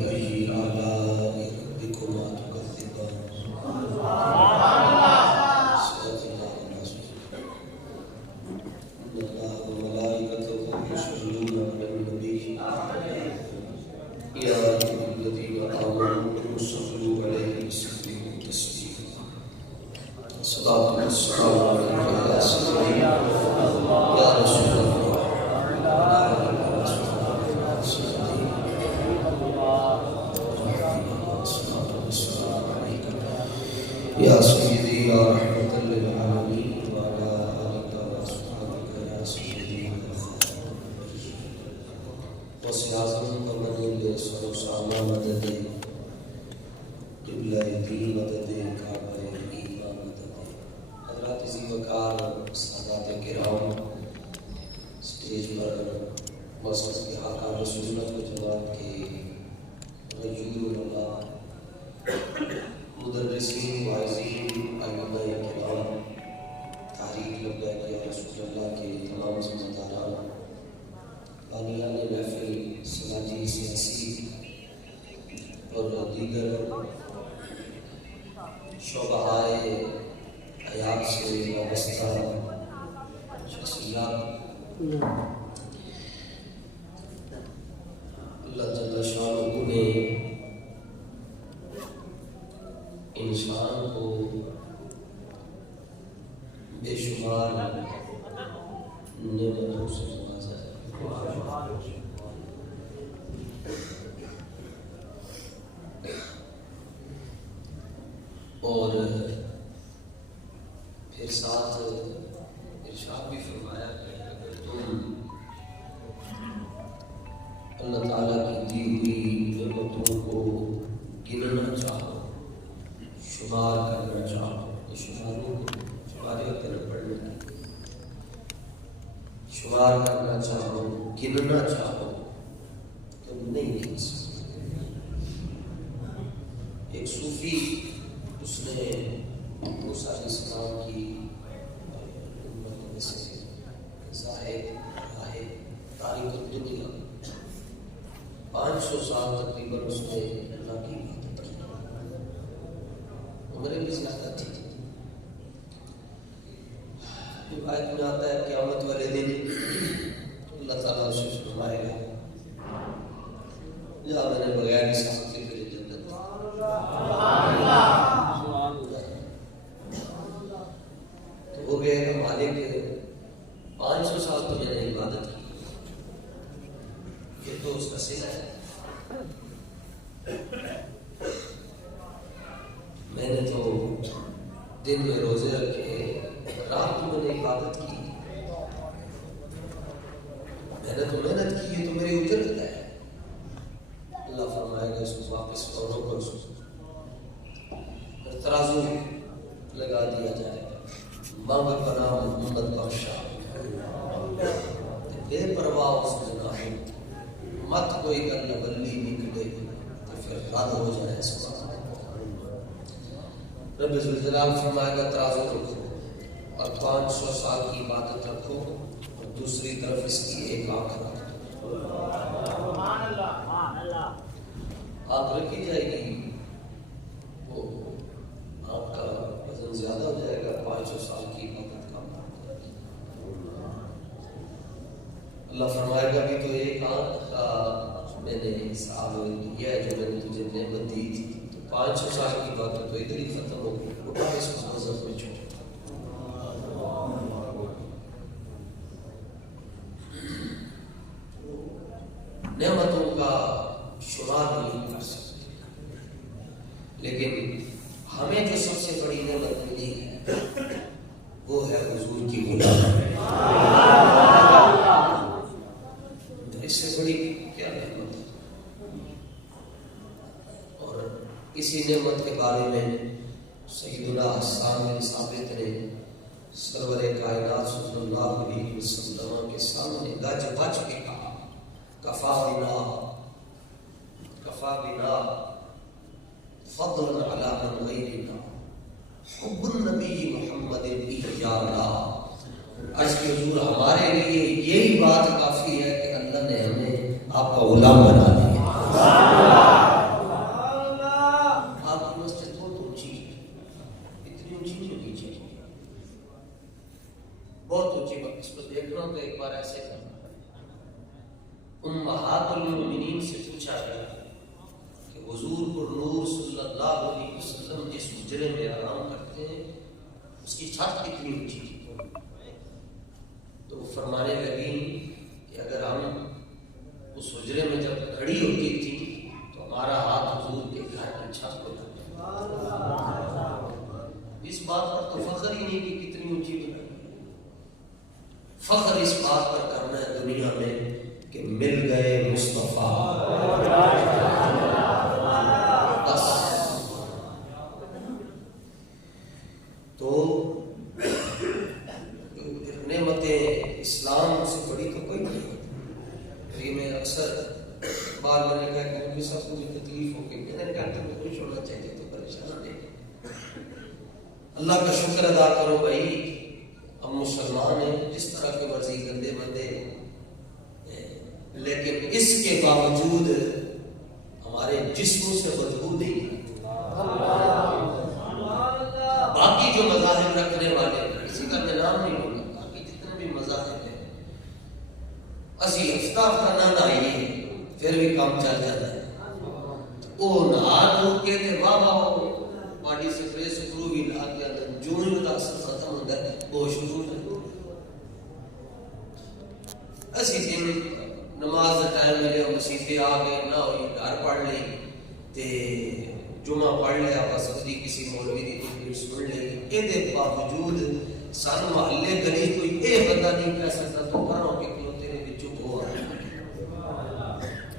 فبأي آلاء ربكما تكذبان صدق الله العظيم إن الله وملائكته يصلون على النبي يا أيها الذين آمنوا صلوا عليه وسلموا تسليما الصلاة والسلام عليك يا سيدي يا رسول الله يا سيدي يا رحمة للعالمين وعلى آلك وأصحابك يا سيدي وسيعظم كمن يسر ساما مدد قبلہ دین مدد کعبہ ایمان مدد حضرات عزیز وقار سادات کرام سٹیج پر مسجد کے حقان سنت و جماعت کے رجل اللہ مدرسین واعظین ائمہ کرام تحریک لبیک یا رسول اللہ کے تمام ذمہ داران بانیان محفل سماجی سیاسی اور دیگر شعبہائے حیات سے وابستہ شخصیات اللہ جل شانہ نے انسان کو بے شمار نعمتوں سے نوازا ہے اور پھر ساتھ ارشاد بھی فرمایا کہ اگر تم اللہ تعالیٰ کی دی ہوئی نعمتوں کو گننا چاہو شمار کرنا چاہو تو شماروں کو شماری وقت نہ پڑھنے کی شمار کرنا چاہو گننا چاہو تم نہیں گن سکتے ایک صوفی اس نے موسیٰ علیہ السلام کی امت میں سے زاہد راہب تاریخ الدنیا 500 سال تقریباً اس نے اللہ کی عبادت کی عمریں بھی زیادہ تھی روایت میں آتا ہے قیامت والے دن اللہ تعالیٰ اسے فرمائے گا جہاں میں نے بغیر حساب کے پھر جنت تو وہ گئے کہ مالک 500 سال تو میں نے عبادت کی یہ تو اس کا صلہ ہے میں نے تو دن میں روزے رکھے رات میں نے عبادت کی میں نے تو محنت کی یہ تو میری اجرت ہے اللہ فرمائے گا اس کو واپس کرو کو ترازو لگا دیا جائے گا مانگ پناہ محمد بخشا بے پرواہ اس جناح مت کوئی گل بلی نکلے تو پھر رد ہو جائے سوال رب ذوالجلال فرمائے گا ترازو رکھو اور 500 سال کی عبادت رکھو اور دوسری طرف اس کی ایک آنکھ رکھو آنکھ رکھی جائے گی وہ آنکھ کا وزن زیادہ ہو جائے گا 500 سال کی عبادت کم ہو جائے گی اللہ فرمائے گا بھی تو ایک آنکھ کا میں نے حساب کیا ہے جو میں نے تجھے نعمت دی تھی تو 500 سال کی عبادت تو ادھر ہی ختم ہو گئی اٹھا اس کو نظر میں چھوڑ نعمتوں کا شمار نہیں کر سکتے لیکن ہمیں جو سب سے بڑی نعمت ملی ہے وہ ہے حضور کی غلامی اس سے بڑی کیا نعمت ہے اور اسی نعمت کے بارے میں سیدنا حسان بن ثابت نے سرور کائنات صلی اللہ علیہ وسلم کے سامنے گج بج کے کہا کفا بنا فضلا علی من غیرنا حب النبی محمد احیانا آج کے حضور ہمارے لیے یہی بات کافی ہے کہ اللہ نے ہمیں آپ کا غلام بنا دیا حضور پر نور صلی اللہ علیہ وسلم جس حجرے میں آرام کرتے ہیں اس کی چھت کتنی اونچی تھی؟ تو فرمانے لگی کہ اگر ہم اس حجرے میں جب کھڑی ہوتی تھی تو ہمارا ہاتھ حضور کے گھر کی چھت پہ لگتا، اس بات پر تو فخر ہی نہیں کہ کتنی اونچی بنائی، فخر اس بات پر کرنا ہے دنیا میں کہ مل گئے مصطفیٰ، بس۔ تو نعمتیں اسلام سے بڑی تو کوئی نہیں۔ یہ میں اکثر بار بار نے کہا کہ مجھے سب مجھے تکلیف ہو گئی، میں نے کہا کہ خوش ہونا چاہیے تو پریشان نہیں۔ اللہ کا شکر ادا کرو بھائی، ہم مسلمان ہیں، جس طرح کے مرضی گندے بندے، لیکن اس کے باوجود ہمارے جسموں سے بدبو نہیں۔ باقی جو مذاہب رکھنے والے، کسی کا میں نام نہیں لوں گا، باقی جتنے بھی مذاہب ہیں، اسی ہفتہ نہ نہائیے پھر بھی کام چل جاتا ہے۔ وہ نہا دھو کے تے واہ باڈی سے فریش سکرو بھی لا کے اندر جو ہی متاثر ختم ہوتا ہے وہ شروع ہے۔ اسی دن نماز کا ٹائم ملے مسیحے آ گئے نہ ہوئی گھر پڑھ لی تے جمعہ پڑھ لیا، بس خودی کسی مولوی دی تقریر سن لی۔ یہ باوجود سن محلے گلی کوئی یہ بندہ نہیں کہہ سکتا تو گھروں کے کلوتے نے بھی چپ ہوا،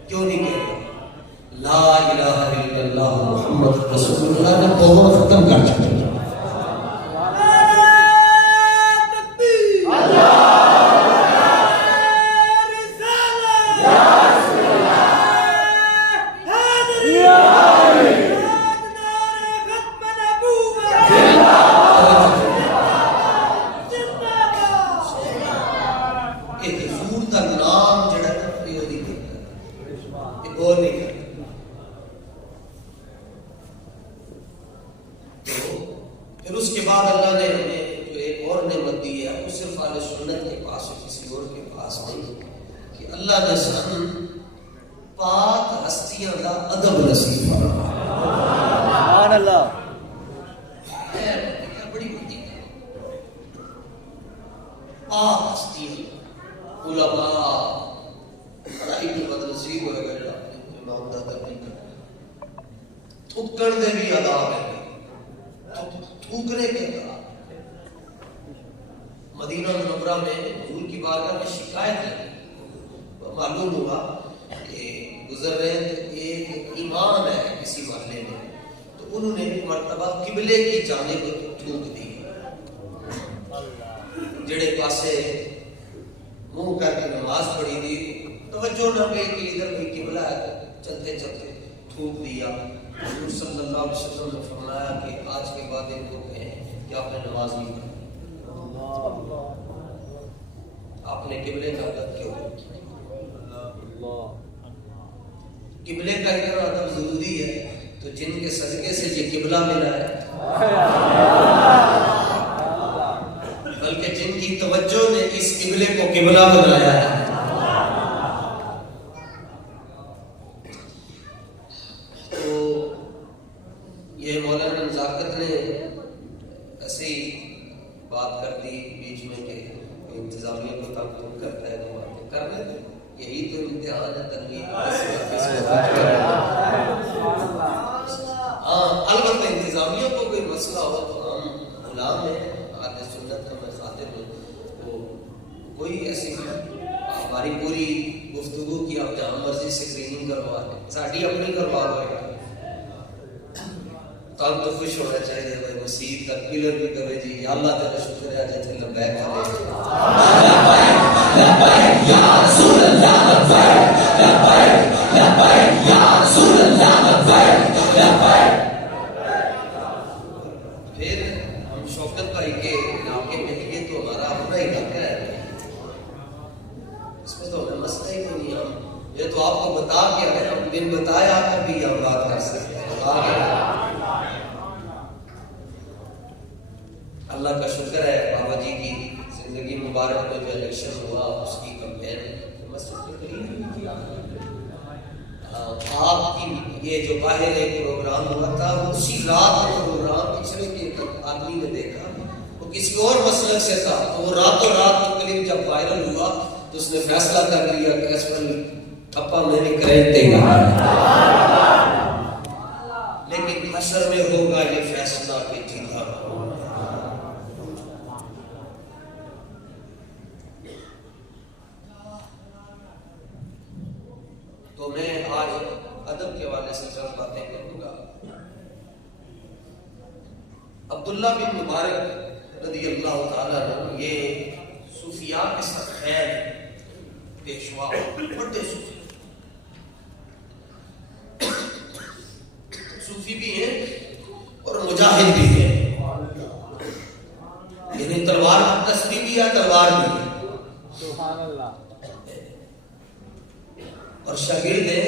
کیوں نہیں کہہ لا الہ الا اللہ محمد رسول اللہ نے قوم ختم کر چکی۔ پھر اس کے بعد اللہ نے ہمیں جو ایک اور نعمت دی ہے، وہ صرف اہل سنت کے پاس ہے، کسی اور کے پاس نہیں، کہ اللہ نے سن پاک ہستیاں دا ادب نصیب فرمایا۔ سبحان اللہ، بڑی بڑی پاک ہستیاں، علماء، پڑھائی کے بد نصیب ہوئے گئے امام دادا نہیں کرتے، تھکڑ دے بھی آداب ہے، تھوکنے کے بعد مدینہ منورہ میں حضور کی بارگاہ میں شکایت ہے، معلوم ہوا کہ گزر رہے تھے، ایک امام ہے کسی محلے میں، تو انہوں نے ایک مرتبہ قبلے کی جانب تھوک دی، جڑے پاسے منہ کر کے نماز پڑھی تھی، توجہ نہ پہ کہ ادھر کوئی قبلہ ہے، چلتے چلتے تھوک دیا۔ حضور صلی اللہ علیہ وسلم نے فرمایا کہ آج کے بعد ان کو کہیں کہ آپ نے نماز نہیں پڑھی، آپ نے قبلے کا ادب کیوں؟ قبلے کا اتنا ادب ضروری ہے تو جن کے صدقے سے یہ قبلہ ملا ہے، بلکہ جن کی توجہ نے اس قبلے کو قبلہ بنایا ہے۔ یہ مولانا نزاکت نے ایسے ہی بات کر دی بیچ میں کہ انتظامیہ کو تنقید کرتا ہے، وہ باتیں کرنے دیں، یہی تو امتحان ہے تنقید۔ ہاں البتہ انتظامیہ کو کوئی مسئلہ ہو تو ہم غلام ہیں، اہل سنت کا میں خاطب ہوں، وہ کوئی ایسی ہماری پوری گفتگو کی آپ جہاں مرضی سے اسکریننگ کروا لیں، ساڑھی اپنی کروا لیں، تو ہم تو خوش ہونا چاہیے بھائی مسیح کا پلر بھی کرے جی، یا اللہ تعالیٰ شکر ہے جیسے لبیک کرے یا رسول اللہ لبیک لبیک لبیک یا رسول اللہ لبیک لبیک۔ پھر ہم شوکت بھائی کے علاقے میں یہ تو ہمارا اپنا علاقہ ہے، اس میں تو ہمیں مسئلہ ہی نہیں، ہم یہ تو آپ کو بتا کے آئے، ہم دن بتایا کر بھی ہم بات کر سکتے ہیں۔ اللہ کا شکر ہے بابا جی کی زندگی مبارک میں جو الیکشن ہوا اس کی کمپین مسجد کے قریب آپ کی یہ جو باہر ایک پروگرام ہوا تھا اسی رات میں پروگرام پچھلے کے آدمی نے دیکھا وہ کسی اور مسلک سے تھا تو وہ راتوں رات کلپ جب وائرل ہوا تو اس نے فیصلہ کر لیا کہ اس پر اپا میری کرنٹے گا لیکن حشر میں ہوگا یہ فیصلہ کہ جیتا تو میں آج ادب کے حوالے سے چند باتیں کروں گا. عبداللہ بن مبارک رضی اللہ تعالیٰ عنہ یہ صوفیاء کے ساتھ خیر پیشوا بڑے صوفی بھی ہیں اور مجاہد بھی ہیں یعنی تلوار تسبیح بھی ہے تلوار بھی ہے سبحان اللہ اور شاگرد ہیں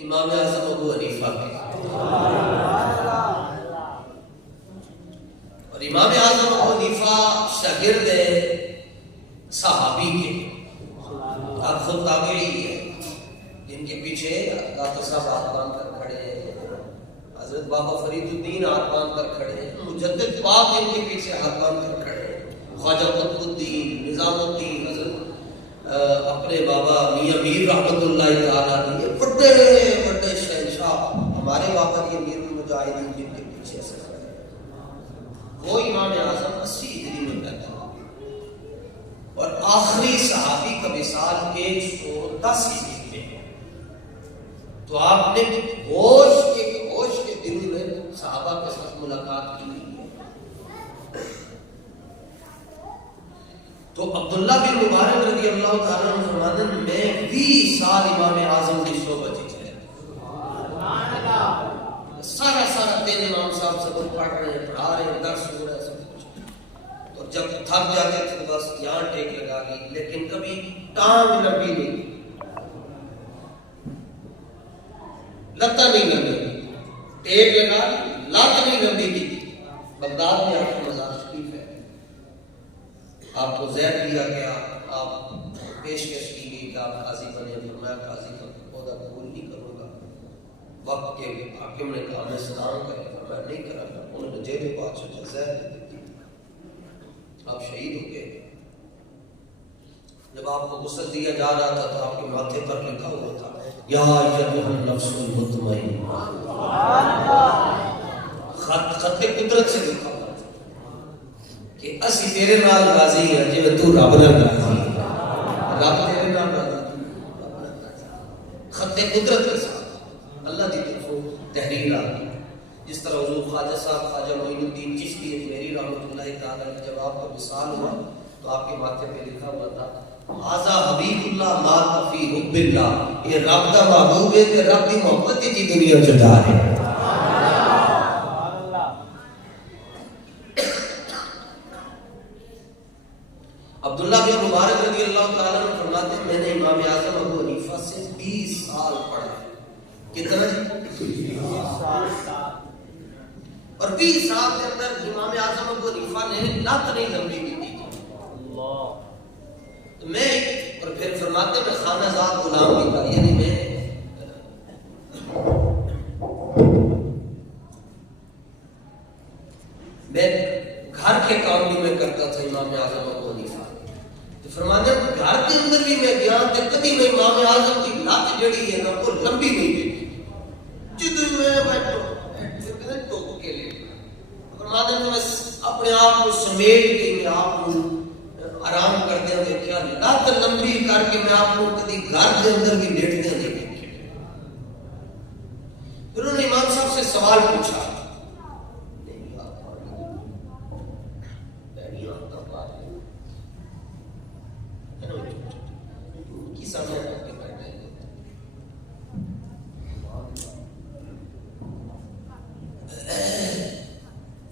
امام اعظم ابو حنیفہ کے اور امام اعظم ابو حنیفہ شاگرد ہیں صحابی کے آپ خود تابعی ہیں جن کے پیچھے داتا صاحب ہاتھ باندھ کر کھڑے ہیں حضرت بابا فرید الدین ہاتھ باندھ کر کھڑے ہیں مجدد پاک جن کے پیچھے ہاتھ باندھ کر کھڑے ہیں خواجہ قطب الدین نظام الدین حضرت اپنے بابا میاں میر رحمت اللہ تعالیٰ یہ بڑے بڑے شہنشاہ ہمارے بابا یہ میر المجاہدین جن کے پیچھے سے وہ امام اعظم 80 ہجری میں پیدا اور آخری صحابی کا وصال 110 ہجری میں تو آپ نے ہوش کے دن میں صحابہ کے ساتھ ملاقات کی تو عبداللہ بن مبارک رضی اللہ تعالیٰ عنہ فرماتے ہیں میں 20 سال امام اعظم کی صحبت میں سارا دن امام صاحب سبق پڑھ رہے ہیں پڑھا رہے ہیں درس ہو رہا ہے سب کچھ تو جب تھک جاتے تھے بس یہاں ٹیک لگا لی لیکن کبھی ٹانگ لمبی نہیں لتا نہیں لمبی ٹیک لگا لی لات نہیں لمبی کی بغداد میں آپ کا مزار شریف ہے آپ کو زہر دیا گیا آپ پیشکش کی گئی کہ آپ قاضی بنے فرمایا قاضی کا عہدہ قبول نہیں کروں گا وقت کے حاکم نے کہا میں سلام کرے فرمایا نہیں کرا انہوں نے جیل بادشاہ سے زہر دے دی آپ شہید ہو گئے جب آپ کو غسل دیا جا رہا تھا تو آپ کے ماتھے پر لکھا ہوا تھا یا ایھا النفس المطمئنہ خط قدرت سے لکھا ہوا کہ اسی تیرے نال راضی ہیں جے تو رب نال راضی ہے رب تیرے نال راضی خط قدرت کے ساتھ اللہ دی طرفوں تحریر آ گئی جس طرح حضور خواجہ صاحب خواجہ معین الدین چشتی میری رحمۃ اللہ تعالی جب آپ کا وصال ہوا تو آپ کے ماتھے پہ لکھا ہوا تھا ھذا حبیب اللہ مات فی حب اللہ یہ رب کا محبوب ہے کہ رب کی محبت ہی دنیا جدا ہے عبداللہ بن مبارک رضی اللہ تعالیٰ عنہ فرماتے ہیں میں نے امام اعظم ابو حنیفہ سے 20 سال پڑھا کتنا جی 20 سال اور 20 سال کے اندر امام اعظم ابو حنیفہ نے لت نہیں لمبی کی تھی اللہ تو میں اور پھر فرماتے میں خانہ زاد غلام بھی تھا یعنی میں گھر کے کام بھی میں کرتا تھا امام اعظم ابو حنیفہ فرمانے گھر کے اندر بھی میں گیا تے کدی میں امام اعظم کی لت جڑی ہے نا وہ لمبی نہیں دیکھی جدوں میں بیٹھو ٹوک کے لے فرمانے میں اپنے آپ کو سمیٹ کے میں آپ کو آرام کرتے ہیں دیکھا لت لمبی کر کے میں آپ کو کدی گھر کے اندر بھی لیٹتے نہیں دیکھے پھر انہوں نے امام صاحب سے سوال پوچھا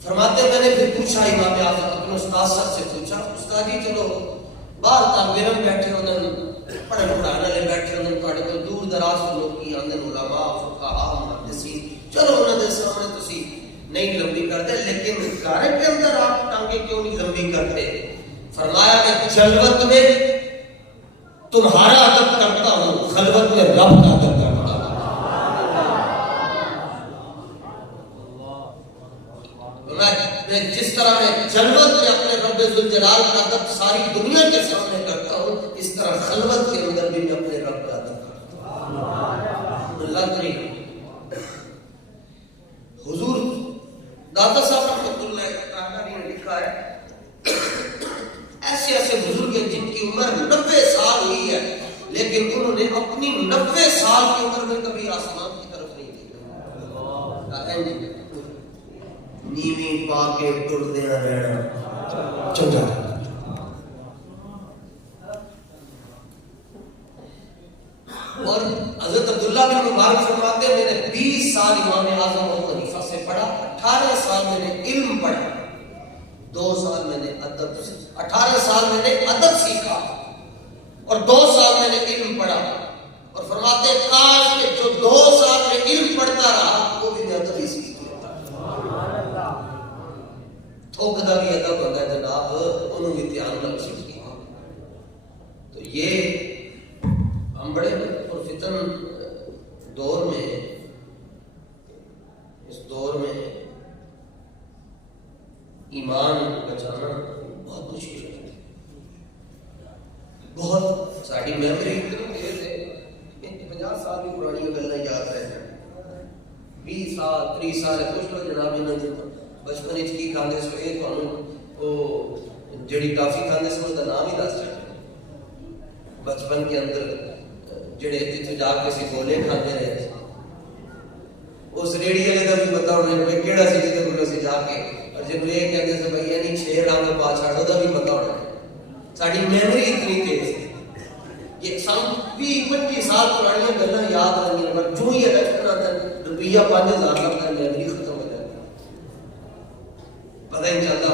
فرماتے میں نے پھر پوچھا امام اعظم اپنے استاد صاحب سے پوچھا استاد جی چلو باہر طالب علم بیٹھے ہوندے پڑھن پڑھانے والے بیٹھے ہوندے تواڈے کول دور دراز کے لوگ کی آندے علماء فقہاء محدثین چلو انہاں دے سامنے تسی نہیں لمبی کرتے لیکن گھر کے اندر آپ ٹانگیں کیوں نہیں لمبی کرتے فرمایا میں جلوت میں تمہارا ادب کرتا ہوں خلوت میں رب کا ادب کرتا ہوں میں جس طرح میں جلوت میں اپنے رب ذوالجلال کا ادب ساری دنیا کے سامنے کرتا ہوں، اس طرح خلوت کے اندر بھی میں اپنے رب کا ادب کرتا ہوں۔ لگ نہیں حضور داتا صاحب رحمۃ اللہ تعالی نے لکھا ہے، ایسے ایسے بزرگ ہیں جن کی عمر 90 سال ہوئی ہے، لیکن انہوں نے اپنی 90 سال کی عمر میں کبھی آسمان کی طرف نہیں دیکھا۔ نیویں پا کے ٹردیاں رہنا چنگا۔ اور حضرت عبداللہ بن مبارک فرماتے ہیں، میں نے 20 سال امام اعظم ابو حنیفہ سے پڑھا، 18 سال میں نے علم پڑھا، 2 سال میں نے ادب، 18 سال میں نے ادب سیکھا اور 2 سال میں نے علم پڑھا۔ اور فرماتے ہیں کاش کہ جو 2 سال میں علم پڑھتا رہا وہ بھی میں ادب ہی سیکھ لیتا۔ تھوک دا بھی ادب ہوتا ہے جناب، انہوں بھی دھیان رکھ سکتی ہیں۔ تو یہ ہم بڑے فتن دور میں، اس دور میں ایمان بچانا بہت مشکل ہے، بہت۔ ساری میموری اتنی تیز ہے، 50 سال کی پرانی گلیں یاد رہنا، 20 سال 30 سال ہے۔ کچھ لوگ جناب انہوں بچپن کی کھانے سو یہ وہ جڑی ٹافی کھانے سے اس کا نام ہی دس سکتے، بچپن کے اندر جڑے جتنے جا کے سی گولے کھانے رہے، اس ریڑھی والے کا بھی پتا ہونا کہ کہڑا سی جتنے کو سی جا کے، اور جب یہ کہتے سے بھائی یعنی 6 رنگ پا چھاڑو دا بھی پتا ہونا ہے۔ ساری میموری اتنی تیز ہے کہ سام 20-25 سال پرانی گلیں یاد رہی ہیں، پر جو ہی الیکشن آتا ہے روپیہ 5000 لگتا ہے، میموری ختم ہو جاتی ہے، پتہ ہی چلتا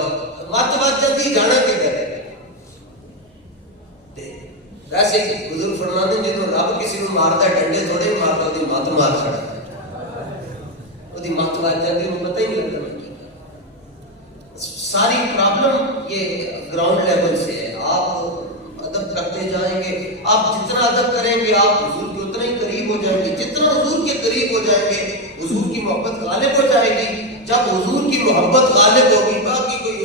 مت جلدی جانا کدھر ہے۔ ویسے ہی بزرگ فرماتے ہیں جدوں رب کسی کو مارتا ہے ڈنڈے تھوڑے ہی مارتا، وہ مت مار چھڑتا ہے، وہ مت مار جاتی، انہیں پتہ ہی نہیں لگتا میں کی کر۔ ساری پرابلم یہ گراؤنڈ لیول سے ہے۔ آپ ادب کرتے جائیں گے، آپ جتنا ادب کریں گے آپ حضور کے اتنا ہی قریب ہو جائیں گے، جتنا حضور کے قریب ہو جائیں گے حضور کی محبت غالب ہو جائے گی۔ جب حضور کی محبت غالب ہوگی باقی کوئی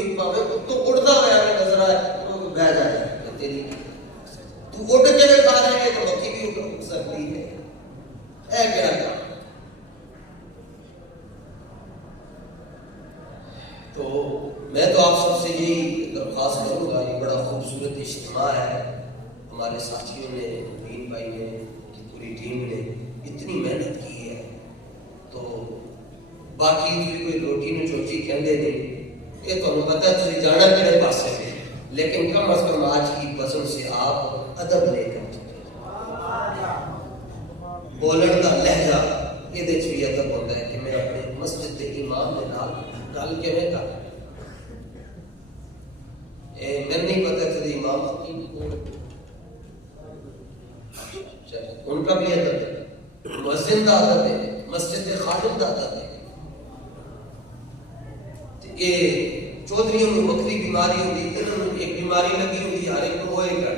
تو اڑتا ہوا نظر آئے تو بہ جائے تیری تو اڑ کے بھی کھا رہے ہیں تو مکھی بھی اڑ سکتی ہے، اے کیا کام۔ تو میں تو آپ سب سے یہی درخواست کروں گا، یہ بڑا خوبصورت اجتماع ہے، ہمارے ساتھیوں نے، مبین بھائی نے، پوری ٹیم نے اتنی محنت کی ہے، تو باقی کوئی روٹی نو چوچی کہندے نہیں، یہ تو ہمیں پتہ ہے جانا کہڑے پاسے میں، لیکن کم از کم آج کی بزم سے آپ ادب لے کر بولن کا لہجہ یہ بھی ادب ہوتا ہے کہ میں اپنے مسجد کے امام کے نال گل کیویں کر، میں نہیں پتہ تھا امام ان کا بھی ادب ہے، مؤذن کا ادب ہے، مسجد کے خادم کا ادب ہے۔ یہ چودھریوں میں وکری بیماری ہوتی، انہوں نے ایک بیماری لگی ہوتی، ہر ایک کو ہوئے کر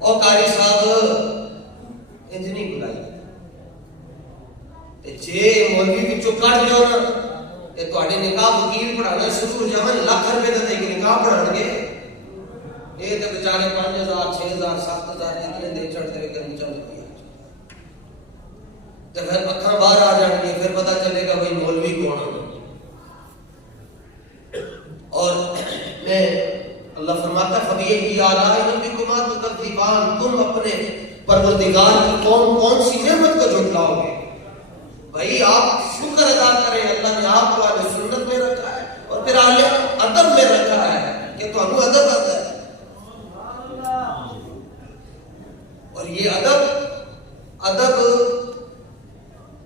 او قاری صاحب انج نہیں بلائی، جے مولوی وچوں کٹ دیو نا تے تواڈے نکاح وکیل پڑھانا شروع ہو جاون، لاکھ روپے دا تے نکاح پڑھان گے، یہ تے بیچارے 5000 6000 7000 اتنے دے چڑھتے کرنی چاہیے، تے پھر اکھاں باہر آ جان گی، پھر پتہ چلے گا بھائی مولوی کون ہے۔ اور میں اللہ فرماتا ہے فَبِأَيِّ آلَاءِ رَبِّكُمَا تُكَذِّبَانِ، تم اپنے پروردگار کی کون سی نعمت کو جھٹلاؤ گے؟ بھائی آپ شکر ادا کریں، اللہ نے آپ کو اہل سنت میں رکھا ہے اور پھر اہل ادب میں رکھا ہے کہ تمہیں ادب آتا ہے، اور یہ ادب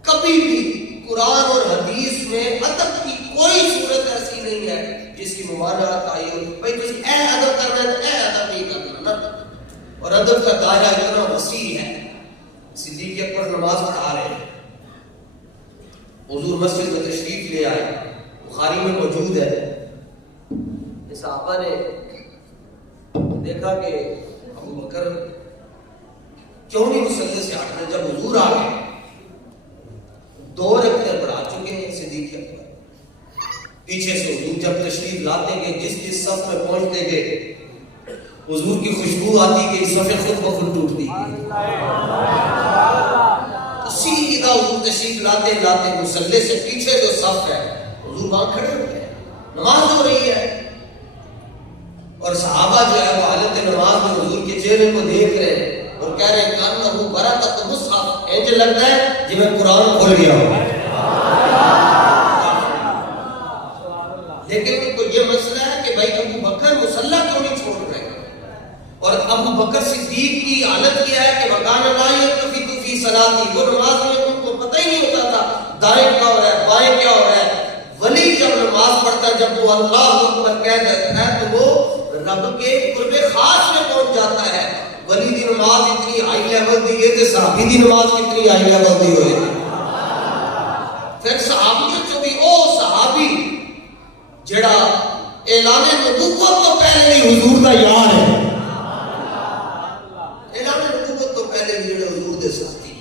کبھی بھی قرآن اور حدیث میں ادب کی کوئی صورت ایسی نہیں ہے جس کی ممانعت آئی ہو، بھائی تسی اے ادب کرنا ہے اے ادب نہیں کرنا نا۔ اور ادب کا دائرہ اتنا وسیع ہے، صدیق اکبر نماز پڑھا رہے ہیں، حضور مسجد میں تشریف لے آئے، بخاری میں موجود ہے، صحابہ نے دیکھا کہ ابو بکر کیوں نہیں مصلی سے ہٹ رہے، جب حضور آ گئے 2 رکعتیں پڑھا چکے ہیں صدیق اکبر، پیچھے سے حضور جب تشریف لاتے گئے، جس جس صف میں پہنچتے گئے حضور کی خوشبو آتی گئی، صفیں خود بخود ٹوٹتی گئی۔ سیدھا حضور تشریف لاتے لاتے مصلی سے پیچھے جو صف ہے حضور وہاں کھڑے ہوئے ہیں، نماز ہو رہی ہے، اور صحابہ جو ہے وہ حالت نماز میں حضور کے چہرے کو دیکھ رہے ہیں اور کہہ رہے ہیں کانہ برکت مصحف، انج لگتا ہے جویں قرآن کھل گیا ہو۔ لیکن ان کو یہ مسئلہ ہے کہ بھائی ابو بکر مصلی کیوں نہیں چھوڑ رہے، اور ابو بکر صدیق کی حالت کیا ہے کہ وکان لا یلتفت فی صلاتی، وہ نماز میں ان کو پتہ ہی نہیں ہوتا تھا دائیں کیا ہو رہا ہے بائیں کیا ہو رہا ہے۔ ولی جب نماز پڑھتا ہے، جب وہ اللہ اکبر کہہ دیتا ہے تو وہ رب کے قرب خاص میں پہنچ جاتا ہے۔ ولی دی نماز اتنی ہائی لیول دی ہے کہ صحابی دی نماز کتنی ہائی لیول دی ہوئی تھی۔ پھر صحابیوں جو بھی او صحابی جڑا اعلان نبوت تو پہلے ہی حضور دا یار ہے، اعلان نبوت تو پہلے بھی جڑے حضور دے ساتھی،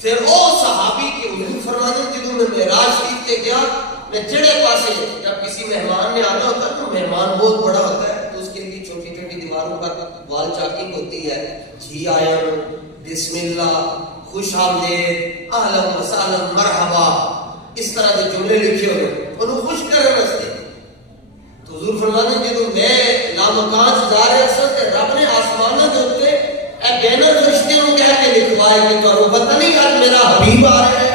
پھر او صحابی کے حضور فرماتے ہیں جدوں میں معراج شریف تے گیا، میں جڑے پاسے جب کسی مہمان نے آنا ہوتا ہے تو مہمان بہت بڑا ہوتا ہے تو اس کے لیے چھوٹی چھوٹی دیواروں پر وال چاکنگ ہوتی ہے، جی آیا بسم اللہ، خوش آمدید، اہلا وسہلا مرحبا، اس طرح کے جملے لکھے ہوئے انہوں خوش کرنے واسطے۔ تو حضور فرماتے ہیں جدوں میں لامکان سے جا رہے ہیں کہ رب نے آسمانوں کے اوپر اے بینر فرشتے نوں کہہ کے لکھوائے کہ تمہیں پتہ نہیں آج میرا حبیب آ رہا ہے،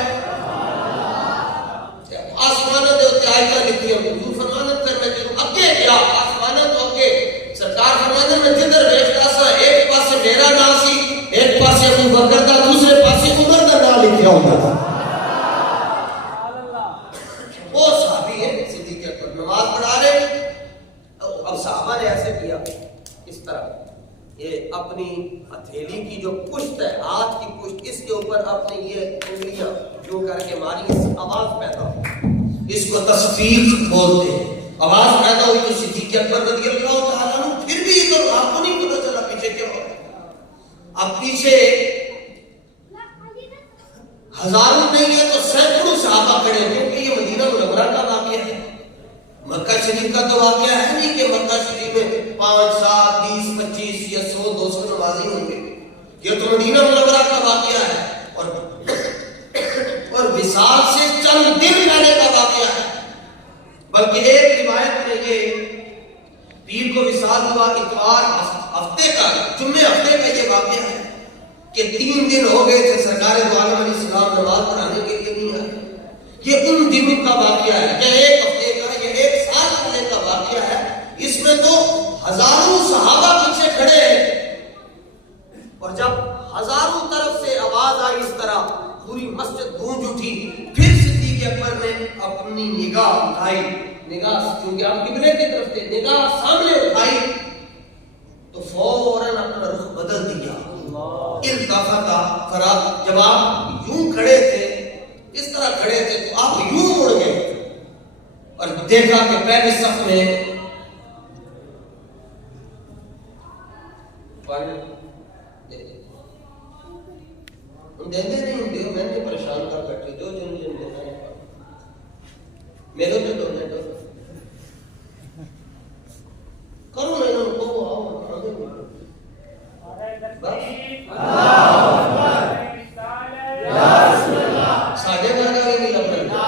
آسمانوں کے اوپر آئے کر لکھی ہے۔ حضور فرماتے ہیں پھر میں جدوں اگے گیا آسمانوں تو اگے، سرکار فرماتے ہیں میں جدھر ویکھدا سا ایک پاسے میرا نام سی، ایک پاسے ابو بکر دا، دوسرے پاسے عمر دا نام لکھیا ہوندا تھا۔ وہ صحابی ہے صدیق اکبر نماز پڑھا رہے ہیں، اب صحابہ نے ایسے کیا اس طرح، یہ اپنی ہتھیلی کی جو پشت ہے، ہاتھ کی پشت، اس کے اوپر اپنے یہ انگلیاں جو کر کے ماری، اس آواز پیدا ہوئی، اس کو تصفیق بولتے ہیں۔ آواز پیدا ہوئی تو صدیق اکبر رضی اللہ تعالیٰ عنہ پھر بھی ادھر آپ کو نہیں پتا چلا پیچھے کیا ہو رہا ہے۔ اب پیچھے ہزاروں نہیں ہے تو سینکڑوں صحابہ کھڑے ہیں، کیونکہ یہ مدینہ منورہ کا واقعہ ہے، مکہ شریف کا تو واقعہ ہے نہیں کہ مکہ شریف میں 5 7 20 25 یا 100 200 نمازی ہوں گے، یہ تو مدینہ منورہ کا واقعہ ہے، اور وصال سے چند دن پہلے کا واقعہ ہے۔ بلکہ ایک روایت میں یہ پیر کو وصال ہوا اتوار ہفتے کا، جمعے ہفتے کا یہ واقعہ ہے کہ 3 دن ہو گئے تھے سرکار دو عالم علیہ السلام نماز پڑھانے کے لیے نہیں آئے۔ یہ ان دنوں کا واقعہ ہے، یہ ایک ہفتے کا، یہ 1 سال پہلے کا واقعہ ہے۔ اس میں تو ہزاروں صحابہ پیچھے کھڑے ہیں، اور جب ہزاروں طرف سے آواز آئی اس طرح پوری مسجد گونج اٹھی، پھر صدیق اکبر نے اپنی نگاہ اٹھائی، نگاہ کیونکہ آپ قبلے کی طرف تھے، نگاہ سامنے اٹھائی تو فوراً اپنا رخ بدل دیا، التفتا فرا، جب آپ یوں کھڑے تھے اس طرح کھڑے تھے تو آپ یوں مڑ گئے اور دیکھا کہ پہلے صف میں دیتے نہیں ہوں میں نے پریشان کر بیٹھے جو جن جن دینا ہے میرے تو ڈونے دو کرو میں انہوں کو آؤ ساڑھے مرگا بھی نہیں لگ رہا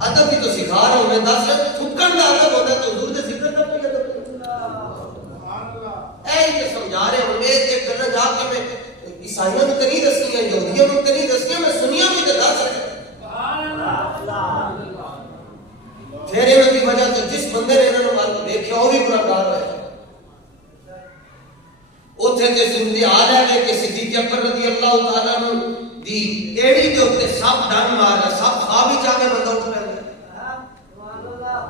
ادب بھی تو سکھا رہا ہوں میں، 10 تھکن دا ادب ہوتا ہے تو حضور دے ذکر دا کوئی ادب اے یہ سمجھا رہے ہوں، میں ایک گلہ جا کے میں عیسائیوں نے تنی دسیاں، یہودیوں نے تنی دسیاں، میں سنیا بھی تو دس رہے پھر انہوں کی وجہ تو جس بندے نے انہوں نے دیکھا وہ بھی گناہگار ہے۔ اوتھے تے زندگی آ رہے کہ صدیق اکبر رضی اللہ تعالیٰ عنہ دی ایڑی دے اوتے سب ڈنگ مار رہا، سب خواب ہی جا کے بندہ اٹھ پہ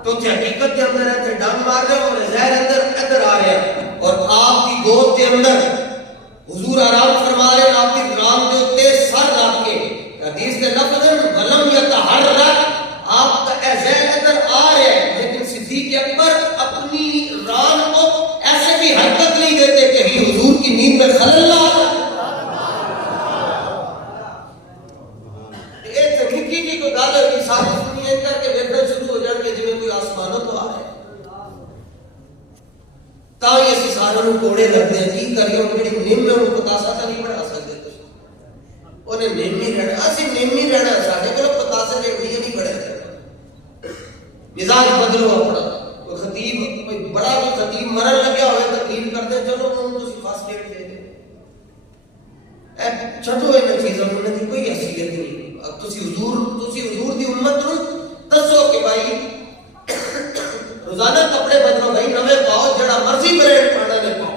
تو تے حقیقت کے اندر ہے تے ڈنگ مار رہے اور زہر ادھر آ رہے ہیں، اور آپ کی گود کے اندر حضور آرام فرما رہے ہیں، آپ کی رام دے اوتے سر رکھ کے، حدیث کے لفظ ولم یتحرک، آپ کا زہر ادھر آ رہے ہیں، لیکن صدیق اکبر اپنی ران کو ایسے بھی حرکت نہیں دیتے کہ حضور کی نیند میں خلل نہ آ ایک نکی کی کوئی گل انہیں نیمی رہنا، اسی نیمی رہنا، ساڑھے کو پتاسے ریڈیو نہیں پڑے مزاج بدلو اپنا. کوئی خطیب، کوئی بڑا بھی خطیب مرن لگیا ہوئے تقریر کرتے چلو انہوں نے فاسٹ ڈیٹ دے دے چھٹو ان چیزوں انہوں نے کوئی حیثیت نہیں. تسی حضور دی امت نو دسو کہ بھائی روزانہ کپڑے بدلو بھائی، نوے پاؤ، جڑا مرضی برینڈ پانا لے پاؤ،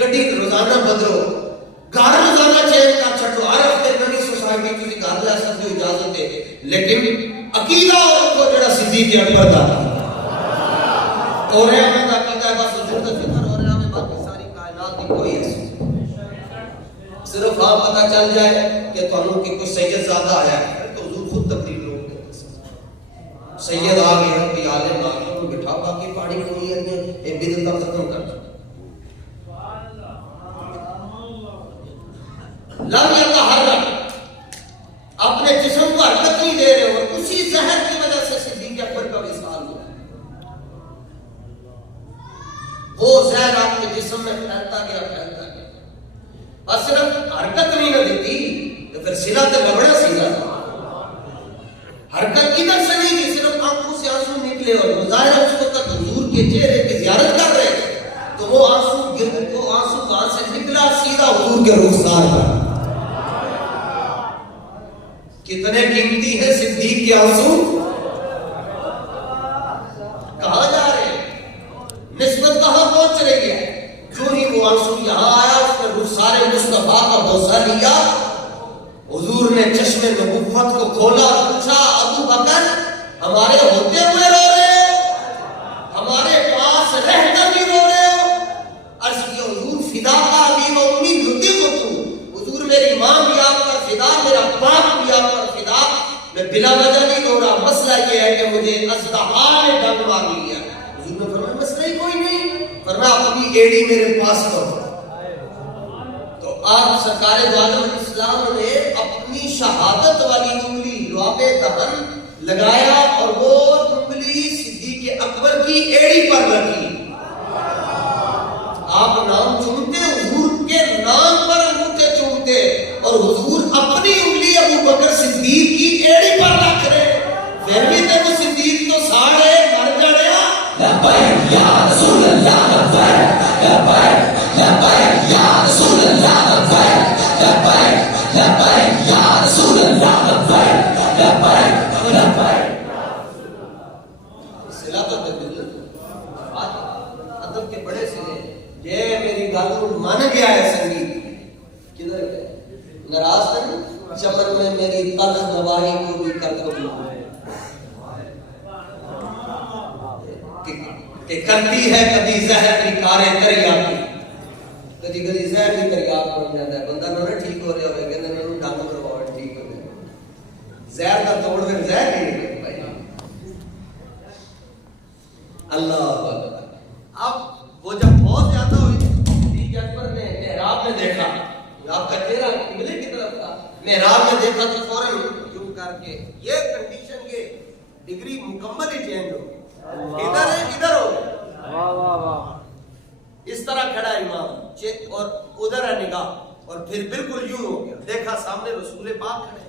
گڈی روزانہ بدلو، گھر روزانہ چینج کر چھٹو، ہر ہفتے نئی سوسائٹی تسی گھر لے سکتے ہو اجازت ہے، لیکن عقیدہ اور کو جڑا صدیق اکبر دا اور ہے ہمیں دا عقیدہ ہے بس حضور دا فکر اور ہے ہمیں باقی ساری کائنات کی کوئی حیثیت. صرف آپ پتہ چل جائے کہ تمہیں کہ کوئی سید زیادہ آیا ہے تو حضور خود تقریر لوگ سید آ گیا، کوئی عالم آ گیا، انہوں بٹھا باقی پانی کو نہیں ہے ایک بدعت کا ختم کر لم یتحرک، اپنے جسم کو حرکت نہیں دے رہے ہو، اسی زہر کی وجہ سے صدیق اکبر کا وصال ہوا. وہ زہر آپ کے جسم میں پھیلتا گیا. اور صرف حرکت نہیں نہ دیتی تو پھر صلہ تو لگنا سیدھا. حرکت ادھر سے نہیں تھی، صرف آنکھوں سے آنسو نکلے اور مظاہرہ اس وقت حضور کے چہرے کی زیارت کر رہے تھے تو وہ آنسو کہاں سے نکلا؟ سیدھا حضور کے رخسار پر. کتنے قیمتی ہے صدیق کے آنسو، کہاں جا رہے ہیں، نسبت کہاں پہنچ رہی ہے. جو ہی وہ آنسو یہاں آیا اس نے رخسار مصطفیٰ کا بوسہ لیا. حضور نے چشم نبوت کو کھولا اور پوچھا ابو بکر ہمارے ہوتے ہوئے رو رہے ہو، ہمارے پاس رہ کر بھی رو رہے ہو؟ عرض کیا حضور فدا کا ابی و امی لطیفتو، حضور میری ماں بھی آپ پر فدا، میرا باپ بھی آپ پر فدا، میں بلا وجہ نہیں رو رہا. مسئلہ یہ ہے کہ مجھے اژدہا نے ڈنگ مار لیا. حضور نے فرمایا مسئلہ ہی کوئی نہیں، فرمایا اپنی ایڑی میرے پاس کرو. تو آپ سرکار دو عالم اسلام نے اپنی شہادت والی انگلی لعاب دہن لگایا اور وہ انگلی صدیق اکبر کی ایڑی پر رکھی. آپ نام چومتے، حضور کے نام پر انگوٹھے چومتے اور حضور اپنی انگلی ابو بکر صدیق کی ایڑی پر رکھ رہے. پھر بھی تو صدیق تو ساڑے مر جڑیا. لبیک یا رسول اللہ، لبیک لبیک لبیک یا رسول اللہ، لبیک لبیک لبیک یا رسول اللہ، لبیک لبیک لبیک. صلات الدل ادب کے بڑے سلے یہ میری گالوں مان گیا ہے. سنگیت کدھر گئے؟ ناراض نہیں، چمن میں میری تلخ نوائی کو بھی کر دو کہ کرتی ہے کبھی زہر کی کارے دریا کی. کبھی کبھی زہر بھی دریا بن جاتا ہے. بندہ نہ ٹھیک ہو رہا ہوئے کہ انہوں نے ڈانگ کرواؤ ٹھیک ہو جائے. زہر کا توڑ پھر زہر نہیں نکلے بھائی. اللہ اب وہ جب بہت زیادہ ہوئی صدیق اکبر نے محراب میں دیکھا، آپ کا چہرہ قبلے کی طرف تھا، محراب میں دیکھا تو فوراً یوں کر کے یہ کنڈیشن، یہ ڈگری مکمل ہی چینج ہو گئی. ادھر ہے ادھر ہو گیا. اس طرح کھڑا امام اور ادھر ہے نگاہ اور پھر بالکل یوں ہو گیا. دیکھا سامنے رسول پاک کھڑے.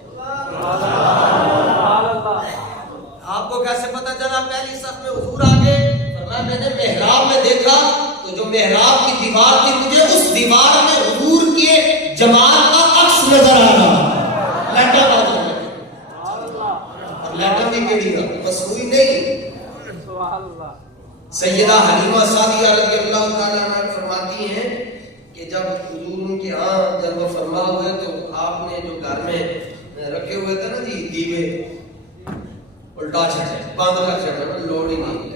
آپ کو کیسے پتا چلا؟ پہلی صف میں حضور آگے. فرمایا میں نے محراب میں دیکھا تو جو محراب کی دیوار تھی مجھے اس دیوار میں حضور کے جمال کا عکس نظر آ رہا. لیٹر بات اور لیٹر بھی کیڑی تھا، مصنوعی نہیں. سیدہ حلیمہ سعدیہ رضی اللہ تعالیٰ عنہ فرماتی ہیں کہ جب حضور کے ہاں جب وہ فرما ہوئے تو آپ نے جو گھر میں رکھے ہوئے تھے نا جی دیوے الٹا چھٹے بند کر چھٹے، لوڑ ہی نہیں.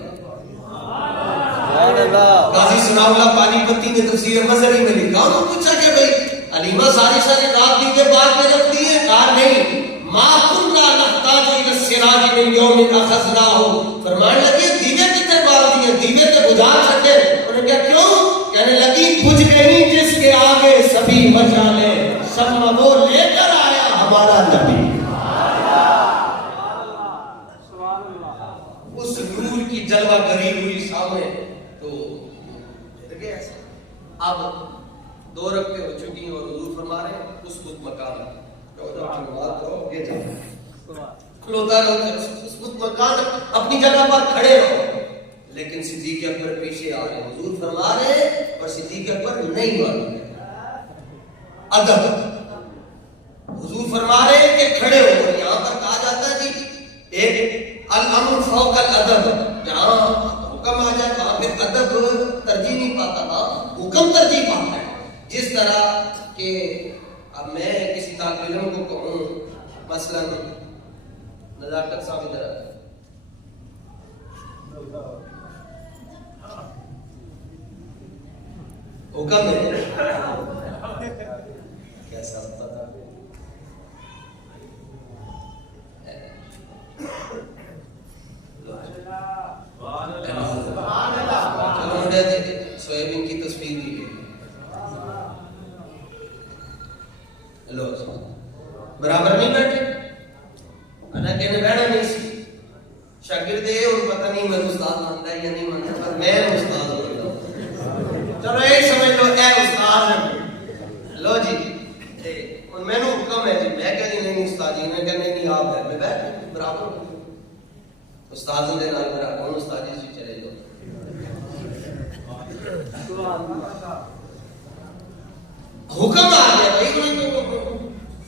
قاضی ثناء اللہ پانی پتی نے تفسیر مظہری میں لکھا، انہوں نے پوچھا کہ بھائی حلیمہ ساری رات دیوے بار میں رکھ دیے؟ کہا نہیں، ما کننا نحتاج الی السراج من یوم اخذناہ. فرمانے لگے دیوے کتنے بار دیے؟ دیوے تے بجھا چھٹے. انہوں نے کہا کیوں؟ کہنے لگی بجھ گئی جس کے آگے سبھی مچالے، شمع وہ لے کر آیا ہمارا نبی. اس نور کی جلوہ گری ہوئی سامنے تو لگے ایسے. اب 2 رکعتیں ہو چکی اور حضور فرما رہے ہیں اس خود مقام ہے کھلوتا رہو، اس مکان اپنی جگہ پر کھڑے رہو، لیکن صدیق اکبر پیچھے آ رہے ہیں، حضور فرما رہے ہیں اور صدیق اکبر نہیں مان رہے۔ ادب، حضور فرما رہے ہیں کہ کھڑے ہو، اور یہاں پر کہا جاتا ہے جی ایک الامر فوق الادب، جہاں حکم آ جائے وہاں پھر ادب ترجیح نہیں پاتا، حکم ترجیح پاتا ہے۔ جس طرح کہ اب میں کسی طالب علم کو کہوں مثلا نزاکت صاحب ادھر آئے، حکم ہے کیسا پتا سویابین کی تصویر دی گئی، برابر نہیں بیٹھے، اللہ کہنے بیٹھا نہیں سی شاگرد ہے اور پتہ نہیں میں استاد مانتا ہے یا نہیں مانتا، پر میں استاد مانتا ہوں، چلو ایک سمجھ لو اے استاد ہے، لو جی میں نے حکم ہے جی، میں کہا جی نہیں استاد جی، میں کہا نہیں آپ گھر میں بیٹھ برابر استاد دے نال میرا کون استاد جی چلے جاؤ۔ حکم آ گیا بھائی،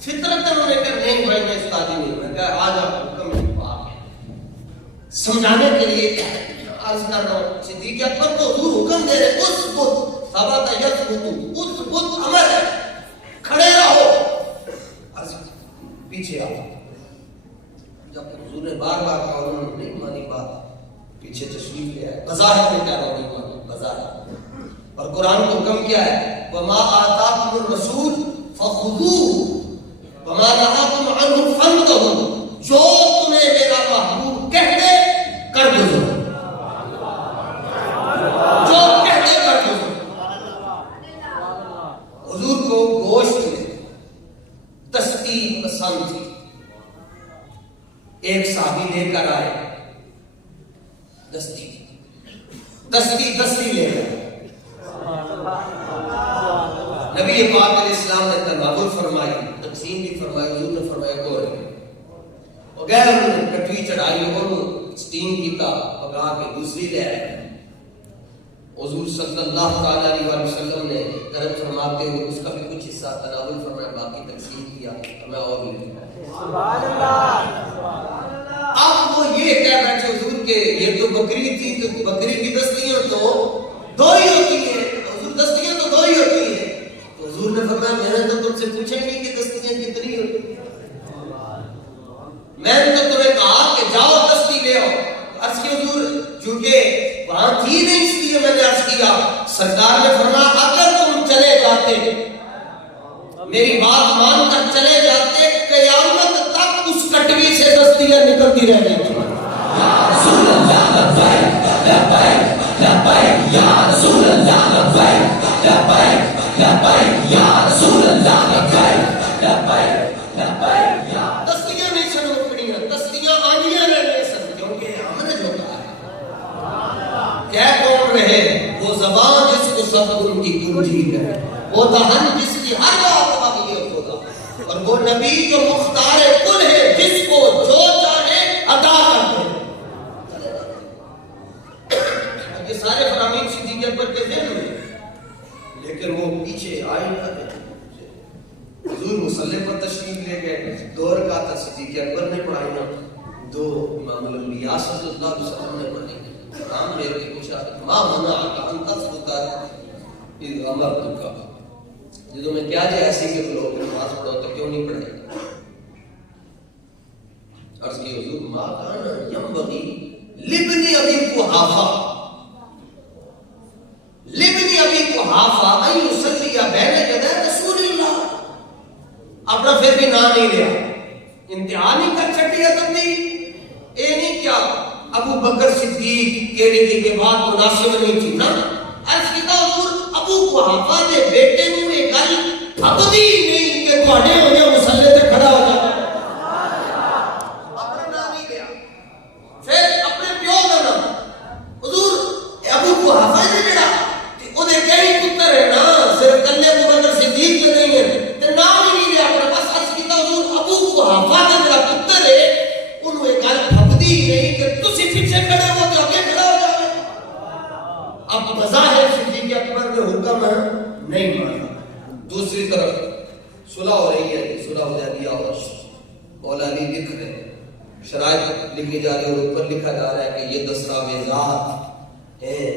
فطرت انہوں نے کہا نہیں بھائی میں استاد نہیں، میں کہا آج آپ حکم آ گیا، سمجھانے کے لیے عرض کر رہا ہوں صدیق اکبر کو حضور حکم دے رہے اس بت ثبت یثبت، اس بت امر ہے کھڑے رہو، پیچھے آؤ۔ جب حضور نے بار بار کہا انہوں نے نہیں مانی بات، پیچھے تشریف لے آئے، بظاہر میں کہہ رہا ہوں نہیں مانی بظاہر، اور قرآن کا حکم کیا ہے وَمَا آتَاكُمُ الرَّسُولُ فَخُذُوهُ وَمَا نَهَاكُمْ عَنْهُ فَانْتَهُوا، جو تمہیں میرا محبوب کہہ دے کر دو، جو کہہ دے کر دو۔ حضور کو گوشت میں دستی پسند تھی، ایک صحابی لے کر آئے دستی لے کر، نبی پاک علیہ السلام نے تناول فرمائی، تقسیم بھی فرمائی، حضور نے فرمایا گور اور گئے انہوں نے کٹوی چڑھائی اور سٹیم کیتا پکا کے دوسری لے آئے، حضور صلی اللہ تعالی علیہ وسلم نے کرم فرماتے ہوئے اس کا بھی کچھ حصہ تناول فرمایا، باقی تقسیم کیا، میں اور بھی سبحان اللہ۔ اب وہ یہ کہہ بیٹھے حضور کے یہ تو بکری تھی، تو بکری کی دستیاں تو دو ہی ہوتی ہیں، حضور دستیاں تو دو ہی ہوتی ہیں، تو حضور نے فرمایا میں نے تو تم سے پوچھا نہیں کہ دستیاں کتنی ہوتی ہیں، میں نے تو تمہیں کہا کہ جاؤ دستی لے آؤ، عرض کی حضور چونکہ وہاں تھی نہیں اس لیے میں نے عرض کیا، سرکار نے فرمایا اگر تم چلے جاتے میری بات مان کر چلے جاتے قیامت تک اس کٹوی سے دستیاں نکلتی رہ گئی تھی۔ یا رسول اللہ لبیک لبیک لبیک یا رسول اللہ لبیک لبیک لبیک یا رسول اللہ لبیک لبیک لبیک یا دستیاں نہیں سن اکڑیاں، دستیاں آنیاں رہنے سن، کیونکہ ہم نے جو کہا ہے کہہ کون رہے وہ زبان جس کو سب ان کی کنجی ہے، وہ دہن جس کی ہر بات واقعی خدا، اور وہ نبی جو مختار کل ہے جس کو جو چاہے عطا کرتے ہیں۔ یہ سارے فرامین صدیق اکبر کے ذہن میں، لیکن وہ پیچھے آئے نہ تھے۔ حضور مصلی پر تشریف لے گئے، دو رکعت صدیق اکبر نے پڑھائی نا، دو امام الانبیاء صلی اللہ علیہ وسلم نے پڑھی۔ قرآن میں ایک پوچھا ما منعک ان تثبت اذ امرتک، جدو میں کیا جائے ایسی کہ لوگ نماز پڑھو تو کیوں نہیں پڑھے؟ عرض کی حضور ما کان ینبغی لابن ابی قحافہ ان یصلی بین یدی رسول اللہ، اپنا پھر بھی نام نہیں لیا، انتہا نہیں کر چھٹی ادب دی، اے نہیں کیا ابو بکر صدیق کہنے کے بعد مناسب نہیں تھی نا، عرض کیتا حضور ابو قحافہ دے بیٹے نوں یہ گل پھبدی نہیں کہ تواڈے ہونے مصلی تے کھڑا ہو جاتا، اپنا نام نہیں لیا، پھر اپنے پیو دا نام حضور ابو قحافہ نے جڑا او دے کئی پتر ہے نا، صرف کلے ابو بکر صدیق تے نہیں ہے تے نام ہی نہیں لیا، اپنا بس عرض کیتا حضور صلح حدیبیہ اور مولا علی لکھ رہے ہیں، شرائط لکھی جا رہی ہے اور اوپر لکھا جا رہا ہے کہ یہ دستاویزات ہیں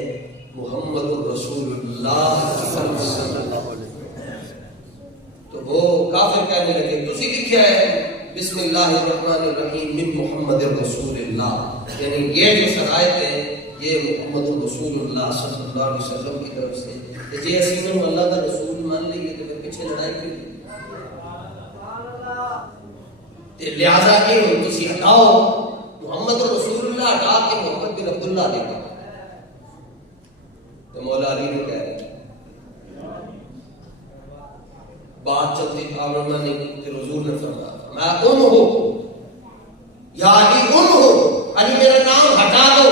محمد رسول اللہ صلی اللہ علیہ وسلم۔ تو وہ کافر کہنے لگے تسی لکھا ہے بسم اللہ الرحمن الرحیم من محمد رسول اللہ، یعنی یہ جو شرائط ہے یہ محمد رسول اللہ صلی اللہ علیہ وسلم کی طرف سے، جی اسی میں اللہ کا رسول مان لیے تو پھر پیچھے لڑائی کیوں؟ لہذا کہ تسی ہٹاؤ محمد رسول اللہ ہٹا کے محمد بن عبداللہ لکھا۔ تو مولا علی نے کہہ رہے بات چلتی آمنہ نے پھر حضور نے فرمایا میں ان ہوں یا علی ان ہوں، علی میرا نام ہٹا دو۔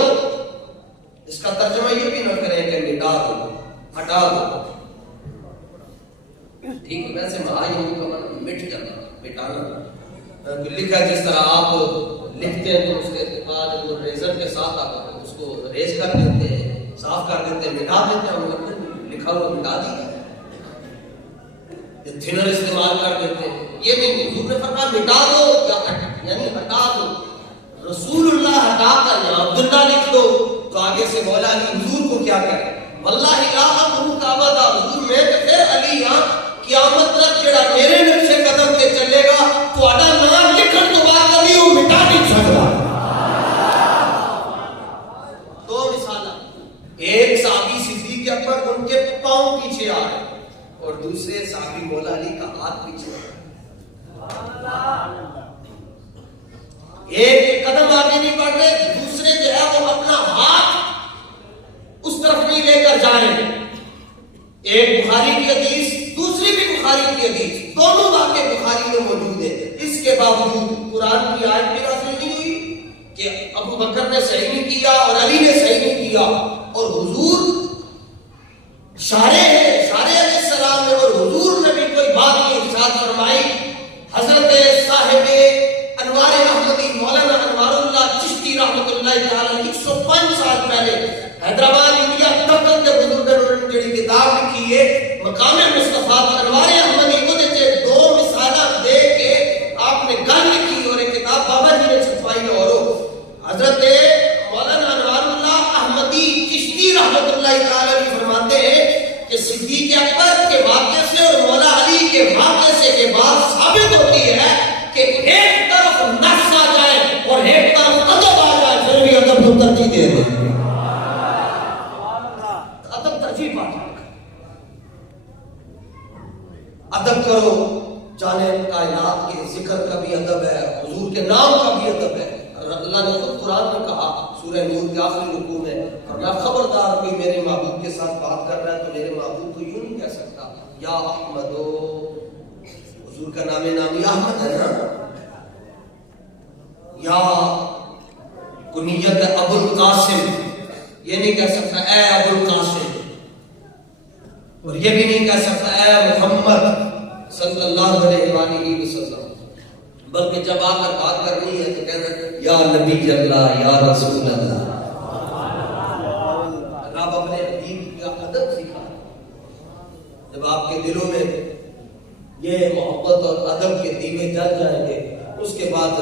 اس کا ترجمہ یہ بھی نہ کریں کہ مٹا دو، ہٹا دو، ٹھیک ہے؟ ویسے معایم کا معنی مٹ جانا، مٹانا لکھا جس طرح آپ لکھتے ہیں تو اس کے بعد جو ریزر کے ساتھ آپ اس کو ریز کر دیتے ہیں، صاف کر دیتے ہیں، مٹا دیتے ہیں، لکھا ہوا مٹا دیا، تھنر استعمال کر دیتے ہیں۔ یہ بھی حضور نے فرمایا مٹا دو، یعنی ہٹا دو، رسول اللہ ہٹا کر یہاں عبداللہ لکھ دو۔ تو آگے سے مولا علی حضور کو کیا کرے واللہ لا امرک ابدا، حضور میں تو پھر علی یہاں قیامت تک جڑا میرے نقش قدم تے چلے گا تہاڈا نام لکھن تو بعد کبھی وہ مٹا نہیں سکتا۔ دو مثالاں، ایک صحابی صدیق اکبر ان کے پاؤں پیچھے آ رہے اور دوسرے صحابی مولا علی کا ہاتھ پیچھے آ رہا، ایک قدم آگے نہیں بڑھ رہے، دوسرے جو ہے وہ اپنا ہاتھ اس طرف نہیں لے کر جا رہے۔ ایک بخاری کی حدیث، دوسری بھی بخاری کی حدیث، دونوں واقعے بخاری میں موجود ہیں۔ اس کے باوجود قرآن کی آیت بھی نازل نہیں ہوئی کہ ابو بکر نے صحیح نہیں کیا اور علی نے صحیح نہیں کیا، اور حضور شارع ہے، شارع علیہ السلام ہے، اور حضور نے بھی کوئی بات نہیں ارشاد فرمائی۔ حضرت صاحب انوار احمدی مولانا انوار اللہ چشتی رحمۃ اللہ تعالی 105 سال پہلے حیدرآباد انڈیا دکن کے بزرگوں نے جڑی کتاب لکھی ہے مقام مصطفیٰ انوار احمدی کو دیتے دو مثالات دے کے آپ نے گل لکھی اور ایک کتاب بابا جی نے چھپوائی لاہوروں۔ حضرت مولانا انوار اللہ احمدی چشتی رحمۃ اللہ تعالی فرماتے ہیں کہ صدیق اکبر کے واقعے سے اور مولا علی کے واقعے سے کے بعد ثابت ہوتی ہے کہ ایک طرف نفس آ جائے اور ایک طرف ادب آ جائے پھر بھی ادب کو ترجیح دے دیں، ادب ترجیح پا جائے، ادب کرو، جانے کائنات کے ذکر کا بھی ادب ہے، حضور کے نام کا بھی ادب ہے۔ اللہ نے خود قرآن میں کہا سورہ نور کے آخری رکوع میں، فرمایا خبردار کوئی میرے محبوب کے ساتھ بات کر رہا ہے تو میرے محبوب کو یوں نہیں کہہ سکتا یا احمدو، حضور کا نام نامی احمد ہے نا، یا کنیت ابو القاسم، یہ نہیں کہہ سکتا اے ابو القاسم، اور یہ بھی نہیں کہہ سکتا اے محمد صلی اللہ علیہ وآلہ وسلم، بلکہ جب آ کر بات کرنی ہے تو کہنا یا نبی اللہ یا رسول اللہ۔ آپ اپنے حبیب کا ادب سکھا، جب آپ کے دلوں میں یہ محبت اور ادب کے دیوے جل جائیں گے اس کے بعد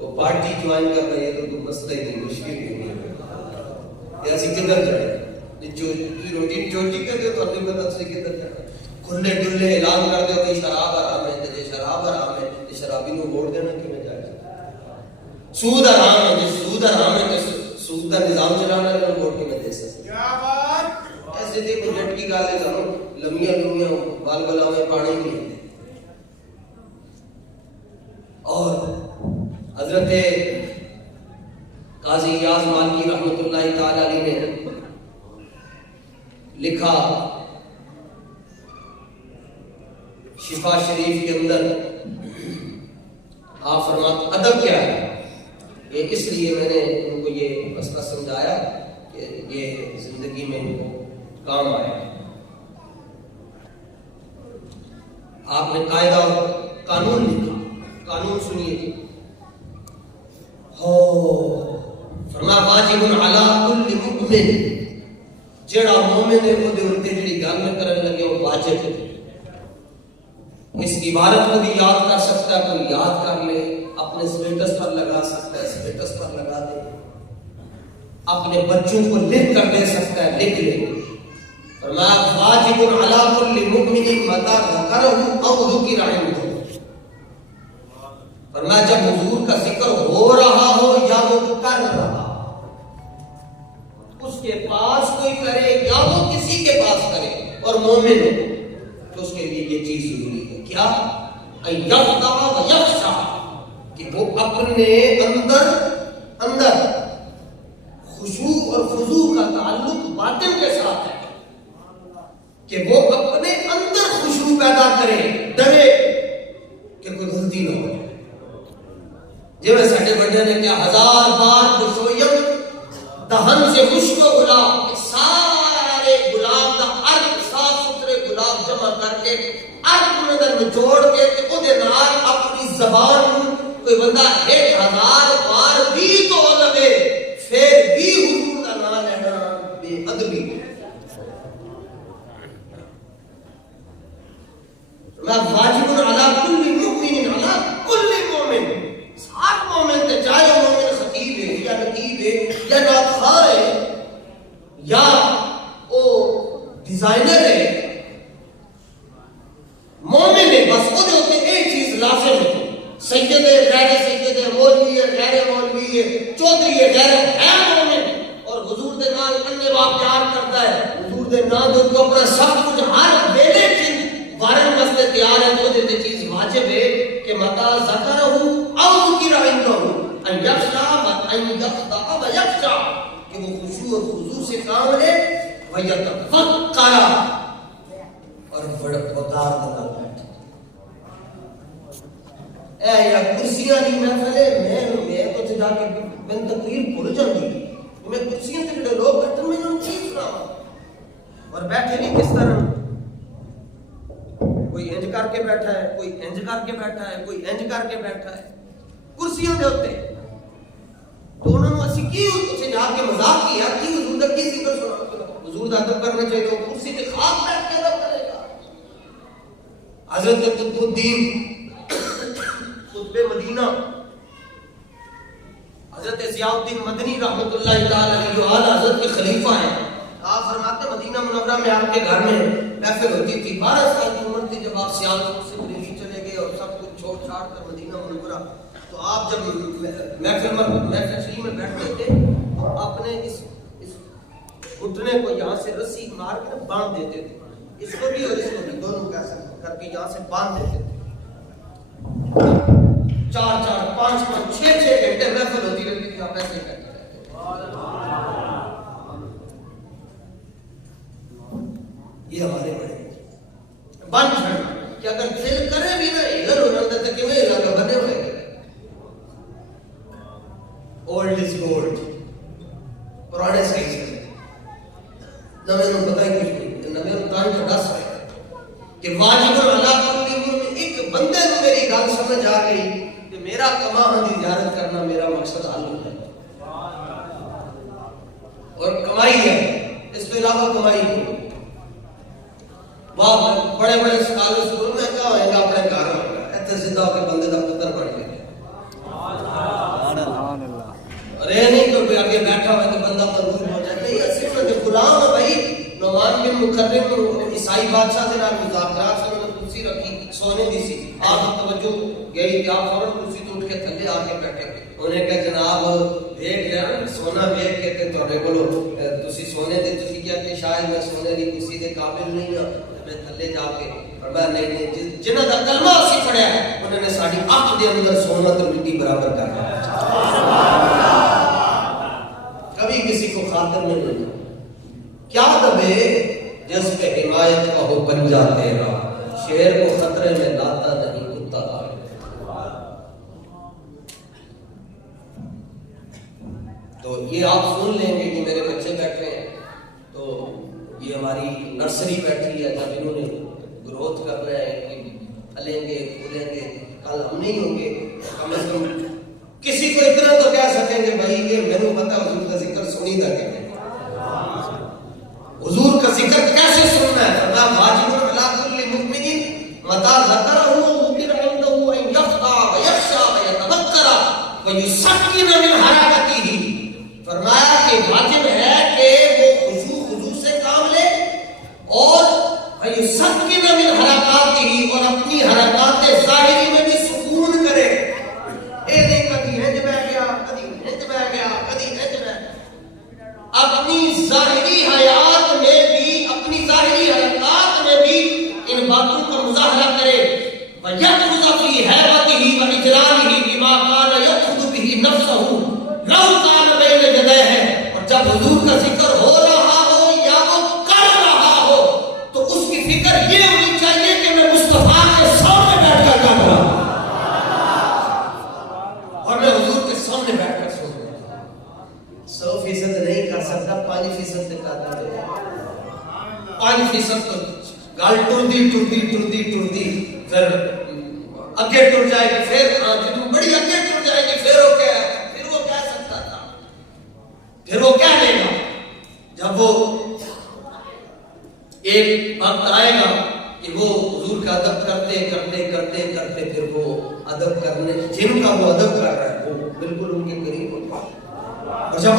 وہ پارٹی جوائن کر رہے ہیں تو کوئی مسئلہ ہی نہیں، مشکل ہی نہیں، ایسی کدھر جائے روٹی چوٹی کر دے تو اپنی مدد سے کدھر جائے، کھلے ڈلے اعلان کر دے کہ شراب حرام ہے، جی شراب حرام ہے، جی شرابی کو ووٹ دینا کیوں میں جائے، سود حرام ہے، جی سود حرام ہے، جی سود کا نظام چلانا ہے ووٹ کیوں میں دے سکتے، ایسے دیکھو جٹ کی گالے جانو لمیاں لمیاں بال گلا میں پانی نہیں ہوتے۔ اور حضرت قاضی ایاز مالکی رحمۃ اللہ تعالی علیہ نے لکھا شفا شریف کے اندر، آپ فرماتے ادب کیا ہے، یہ اس لیے میں نے ان کو یہ مسئلہ سمجھایا کہ یہ زندگی میں ان کو کام آئے۔ آپ نے قاعدہ اور قانون لکھا، قانون سنیے، فرمایا واجب علی کل مؤمن، جڑا مومن ہے وہ دے اوتے جڑی گل کرن لگے وہ واجب ہے، اس کی عبارت کو بھی یاد کر سکتا ہے، کوئی یاد کر لے، اپنے اسٹیٹس پر لگا سکتا ہے، اسٹیٹس پر لگا دے، اپنے بچوں کو لکھ کر دے سکتا ہے، لکھ لے۔ فرمایا واجب علی کل مؤمن متی ذکرہ او ذکر عنہ، فرمایا جب حضور کا ذکر ہو رہا ہو یا وہ کر رہا، اس کے پاس کوئی کرے یا وہ کسی کے پاس کرے اور مومن ہو، تو اس کے لیے یہ چیز ضروری ہے کیا؟ ان یخضع و یخشع، کہ وہ اپنے اندر خشوع اور خضوع کا تعلق باطن کے ساتھ ہے، کہ وہ اپنے اندر خشوع پیدا کرے، ڈرے کہ کوئی غلطی نہ ہو۔ جی میں ساڈے بڑے نے کیا ہزار بار بشویم دہن سے مشک و گلاب، سارے گلاب دا عرق صاف ستھرے گلاب جمع کر کے عرق میں نچوڑ کے او دے نال اپنی زبان کوئی بندہ 1000 بار بھی تو لگے پھر بھی حضور کا نام لینا بے ادبی۔ میں واجب علی کل مؤمن، علی کل مومن، ہر مومن تے چاہے مومن خطیب ہے یا نقیب ہے یا نعتخوار ہے یا او ڈیزائنر ہے، مومن ہے، بس وہ ہوتے ایک چیز لازم ہے، سید ہے غیر سید ہے، مولوی ہے غیر مولوی ہے، چودھری ہے غیر ہے مومن، اور حضور دے نال کنے وا پیار کرتا ہے، حضور دے نال دے تو اپنا سب کچھ ہر ویلے چیز وارن واسطے تیار ہے، تو دے چیز واجب ہے کہ متا ذکرہ او ذکر عنہ ان یخشع و ان یخضع و یخشع، کہ وہ خشوع اور خضوع سے کام لے، ویتفکر، اور وقار دلا بیٹھے۔ اے یا کرسیاں نہیں محفل ہے، میں تو جا کے میں تقریر بھول جاندی، میں کرسیاں تے جڑے لوگ بیٹھے میں انہوں کی سناواں، اور بیٹھے نہیں کس طرح، کوئی انج کر کے بیٹھا ہے، کوئی انج کر کے بیٹھا ہے، کوئی انج کر کے بیٹھا ہے کرسیوں دے ہوتے، تو انہوں نے اسی کی اسے جا کے مذاق کیا کہ حضور دا کی ذکر سنا، حضور دا ادب کرنا چاہیے، وہ کرسی کے خواب بیٹھ کے ادب کرے گا۔ حضرت قطب الدین قطب مدینہ حضرت ضیاء الدین مدنی رحمۃ اللہ تعالی علیہ جو اعلیٰ حضرت کے خلیفہ ہیں، آپ فرماتے مدینہ منورہ میں آپ کے گھر میں محفل ہوتی تھی، 12 سال کی عمر تھی جب آپ سیالکوٹ سے بریلی چلے گئے اور سب کچھ چھوڑ چھاڑ کر مدینہ منورہ، تو آپ جب محفل شریف میں بیٹھتے تھے تو اپنے اس گھٹنے کو یہاں سے رسی مار کر باندھ دیتے تھے، اس کو بھی اور اس کو بھی، دونوں کیسے کر کے یہاں سے باندھ دیتے تھے، 4 5 6 گھنٹے محفل ہوتی رہتی تھی، آپ ایسے ہی کرتے رہتے۔ یہ ہمارے بڑے بن چھڑنا کہ اگر دل کرے بھی نہ ادھر ہو جاتا ہے کہ میں علاقہ بنے ہوئے اولڈ از گولڈ، پرانے صحیح سے نہ میں پتہ ہی کچھ نہیں، نہ میں تاں کا دس ہے کہ واجب علی کل مومن، ایک بندے کو میری گل سمجھ آ گئی کہ میرا کماں دی زیارت کرنا میرا مقصد حل ہے، اور کمائی ہے، اس کے علاوہ کمائی نہیں۔ بڑے بڑے سکالر سکول میں کیا ہوئے گا اپنے گھر ہوگا ایتھے زندہ ہو کے بندے دا پتر بڑھ گئے، اور یہ نہیں کہ آگے بیٹھا ہوئے تو بندہ مرغوب ہو جائے، نہیں، اسی انہوں نے غلام ہے بھائی، نعمان بن مکرم عیسائی بادشاہ کے نام مذاکرات سے انہوں نے کرسی رکھی سونے دی سی، آپ توجہ گئی کہ آپ فوراً کرسی تو اٹھ کے تھلے آ کے بیٹھے، انہیں کہا جناب دیکھ لیا سونا دیکھ کے تے تھوڑے کولو تسی سونے دے، تسی کیا کہ شاید میں سونے دی کرسی دے قابل نہیں ہوں، میں تھلے جا کے فرمایا نہیں، جنہاں دا کلمہ اسی پڑھیا انہوں نے ساری اکھ دے اندر سونا تے مٹی برابر کر دیا، کبھی کسی کو خاطر میں نہیں۔ کیا دبے جس پہ حمایت کا ہو پنجہ تیرا، شیر کو خطرے میں لاتا نہیں کتا آئے۔ تو یہ آپ سن لیں گے کہ میرے بچے بیٹھے ہیں، تو یہ ہماری نرسری بیٹھی ہے، جب انہوں نے گروتھ کرنا ہے کہ پھلیں گے پھولیں گے، کل ہم نہیں ہوں گے، کم از کم کسی کو اتنا تو کہہ سکیں گے بھائی یہ میں نے پتا حضور کا ذکر سنی تھا کہ حضور کا ذکر کیسے سننا ہے، فرمایا واجب علی کل مؤمن متی ذکرہ وَيُسَكِّنَ مِنْ حَرَكَتِهِ، فرمایا کہ واجب ہے کہ وہ خضوع سے کام لے، اور وَيُسَكِّنَ مِنْ حَرَكَاتِهِ، اور اپنی حرکات ظاہری میں بھی سکون کرے. اے نہیں کبھی ہنج بہ گیا، کبھی ہنج بہ گیا، کبھی ہنج بہ گیا. اپنی ظاہری حیات میں بھی، اپنی ظاہری حرکات میں بھی ان باتوں کا مظاہرہ کرے. وَيَأْخُذَ فِي هَيْبَتِهِ وَإِجْلَالِهِ بِمَا كَانَ يَأْخُذُ بِهِ نَفْسَهُ لَوْ كَانَ بَيْنَ يَدَيْهِ. اور جب حضور کا ذکر ہو رہا ہو یا وہ کر رہا ہو تو اس کی فکر یہ ہونی چاہیے کہ میں مصطفیٰ کے سامنے بیٹھ کر کر رہا ہوں، اور میں حضور کے سامنے بیٹھ کر سن رہا ہوں. 100% نہیں کر سکتا، 5% دکھاتا ہے. 5% تو گال ٹردی پھر اگے ٹر جائے گی، پھر جتوں بڑی اگے ٹر جائے گی پھر وہ کہہ سکتا تھا، پھر وہ کہہ لے گا. جب وہ ایک وقت آئے گا کہ وہ حضور کا ادب کرتے پھر وہ ادب کرنے جن کا وہ ادب کر رہا ہے وہ بالکل ان کے قریب ہوتا ہے. اور جب اس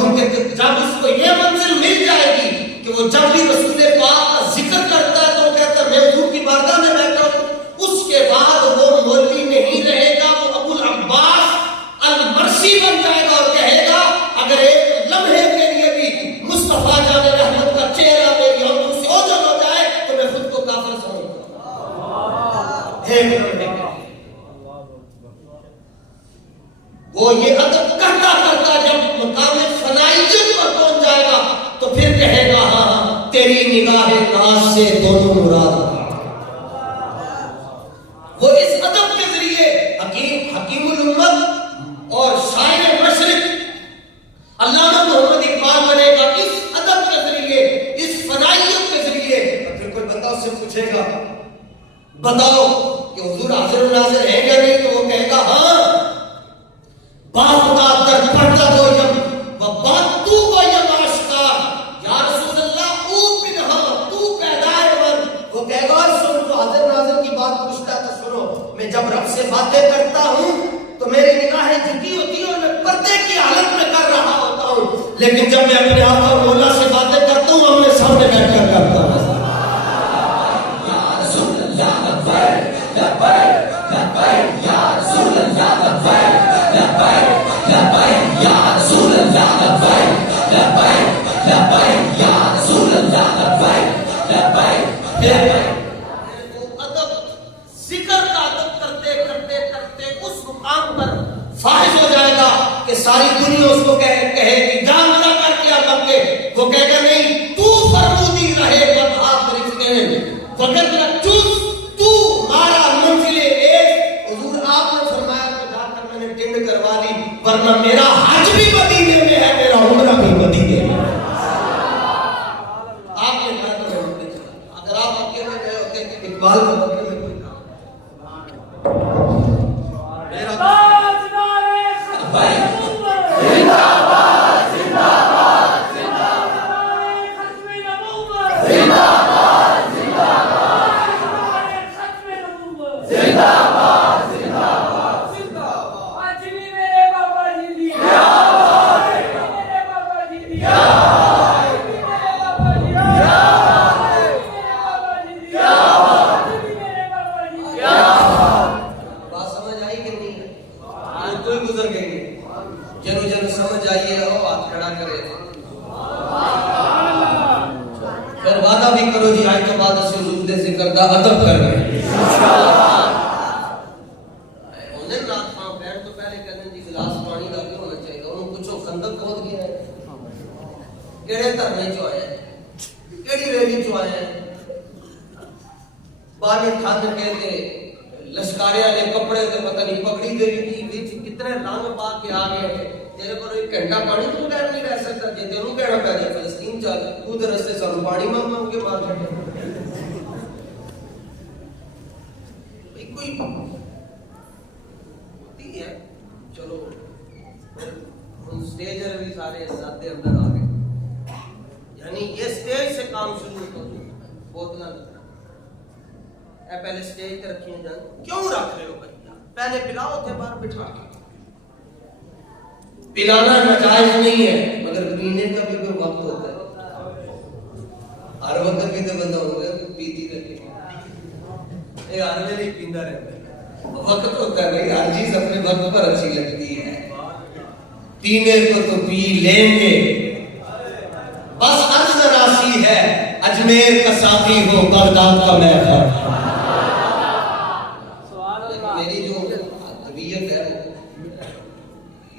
کو یہ منزل مل جائے گی کہ وہ جب بھی رسول پاک کا ذکر کرتا ہے تو وہ کہتا ہے میں حضور کی بارگاہ میں بیٹھا ہوں، اس کے بعد وہ مولوی نہیں رہے گا، وہ ابو العباس المرسی بن جائے گا اور کہے گا اگر ایک لمحے کے لیے بھی مصطفیٰ جان رحمت کا چہرہ میری آنکھوں سے اوجھل ہو جائے تو میں خود کو کافر سمجھتا ہوں. وہ یہ ادب کرتا جب مقام فنائیت پر پہنچ جائے گا تو پھر کہے گا ہاں تیری نگاہ ناز سے دونوں مراد. وہ اس ادب کے ذریعے حکیم الامت اور شاعر مشرق علامہ محمد اقبال بنے گا اس ادب کے ذریعے، اس فنائیت کے ذریعے. پھر کوئی بندہ اس سے پوچھے گا بتاؤ کہ حضور حاضر و ناظر ہے یا نہیں، تو وہ کہے گا ہاں باپ کا در پردہ گویم و بات تو گویم آشکار یا رسول اللہ او بنہا تو پیدائے من. وہ کہے گا سن تو حاضر ناظر کی بات پوچھتا ہے تو سنو، میں جب رب سے باتیں کرتا ہوں تو میری نگاہیں جھکی ہوتی ہیں اور میں پردے کی حالت میں کر رہا ہوتا ہوں، لیکن جب میں اپنے آقا اور مولا سے باتیں کرتا ہوں اپنے سامنے بیٹھ کر کرتا ہوں. یا رسول اللہ لبیک لبیک لبیک یا رسول اللہ لبیک لبیک لبیک یا رسول اللہ لبیک لبیک لبیک یا رسول اللہ لبیک لبیک. ادب ذکر کا ادب کرتے اس مقام پر فائز ہو جائے گا کہ ساری دنیا اس کو کہے کہ جان نہ کر کیا کر کے. وہ کہے گا نہیں تو فرمودی رہے گا ہاتھ رکھتے وغیرہ چوس تو مارا منزلے ایک. حضور آپ نے فرمایا تو جا کر میں نے ٹنڈ کروا لی، ورنہ میرا حج بھی مدینے میں ہے، میرا عمرہ بھی مدینے میں ہے. آپ نے کہا تو میں چلا، اگر آپ اکیلے گئے ہوتے اقبال کو بکے میں کوئی کام میرا ادب کر رہے ہیں. انہیں رات خان بیٹھ تو پہلے کہنے جی گلاس پانی کا کیوں ہونا چاہیے. انہوں پوچھو خندق کھود گیا ہے، کیڑے دھرنے چو آئے ہیں، کیڑی ریلی چو آئے ہیں، بانے ٹھنڈ کے تے لشکارے والے کپڑے تے پتہ نہیں پگڑی دے وچ کتنے رنگ پا کے آ گئے ہیں. تیرے کو ایک گھنٹہ پانی تو بغیر نہیں رہ سکتا. جی تینوں کہنا پہ جائے فلسطین چل تو تے رستے سانو پانی مانگ کے مار چھڈے. کوئی ہوتی ہے چلو ہم سٹیج پر بھی سارے ساتھ اندر آ گئے، یعنی یہ سٹیج سے کام شروع ہو گیا. بوتل اے پہلے سٹیج پہ رکھی جان، کیوں رکھ رہے ہو بھائی؟ پہلے پلاؤ تھے باہر بٹھا کے. پلانا ناجائز نہیں ہے، مگر پینے کا بھی کوئی وقت ہوتا ہے۔ ہر وقت بھی تو بندہ ہوگا پیتی رہے، یہ ہر ویلے ہی پیندا رہتا ہے۔ وقت ہوتا ہے بھائی، ہر چیز اپنے وقت پر اچھی لگتی ہے۔ پینے کو تو پی لیں گے، بس عرض راسی ہے اجمیر کا ساقی ہو بغداد کا محفل۔ میری جو طبیعت ہے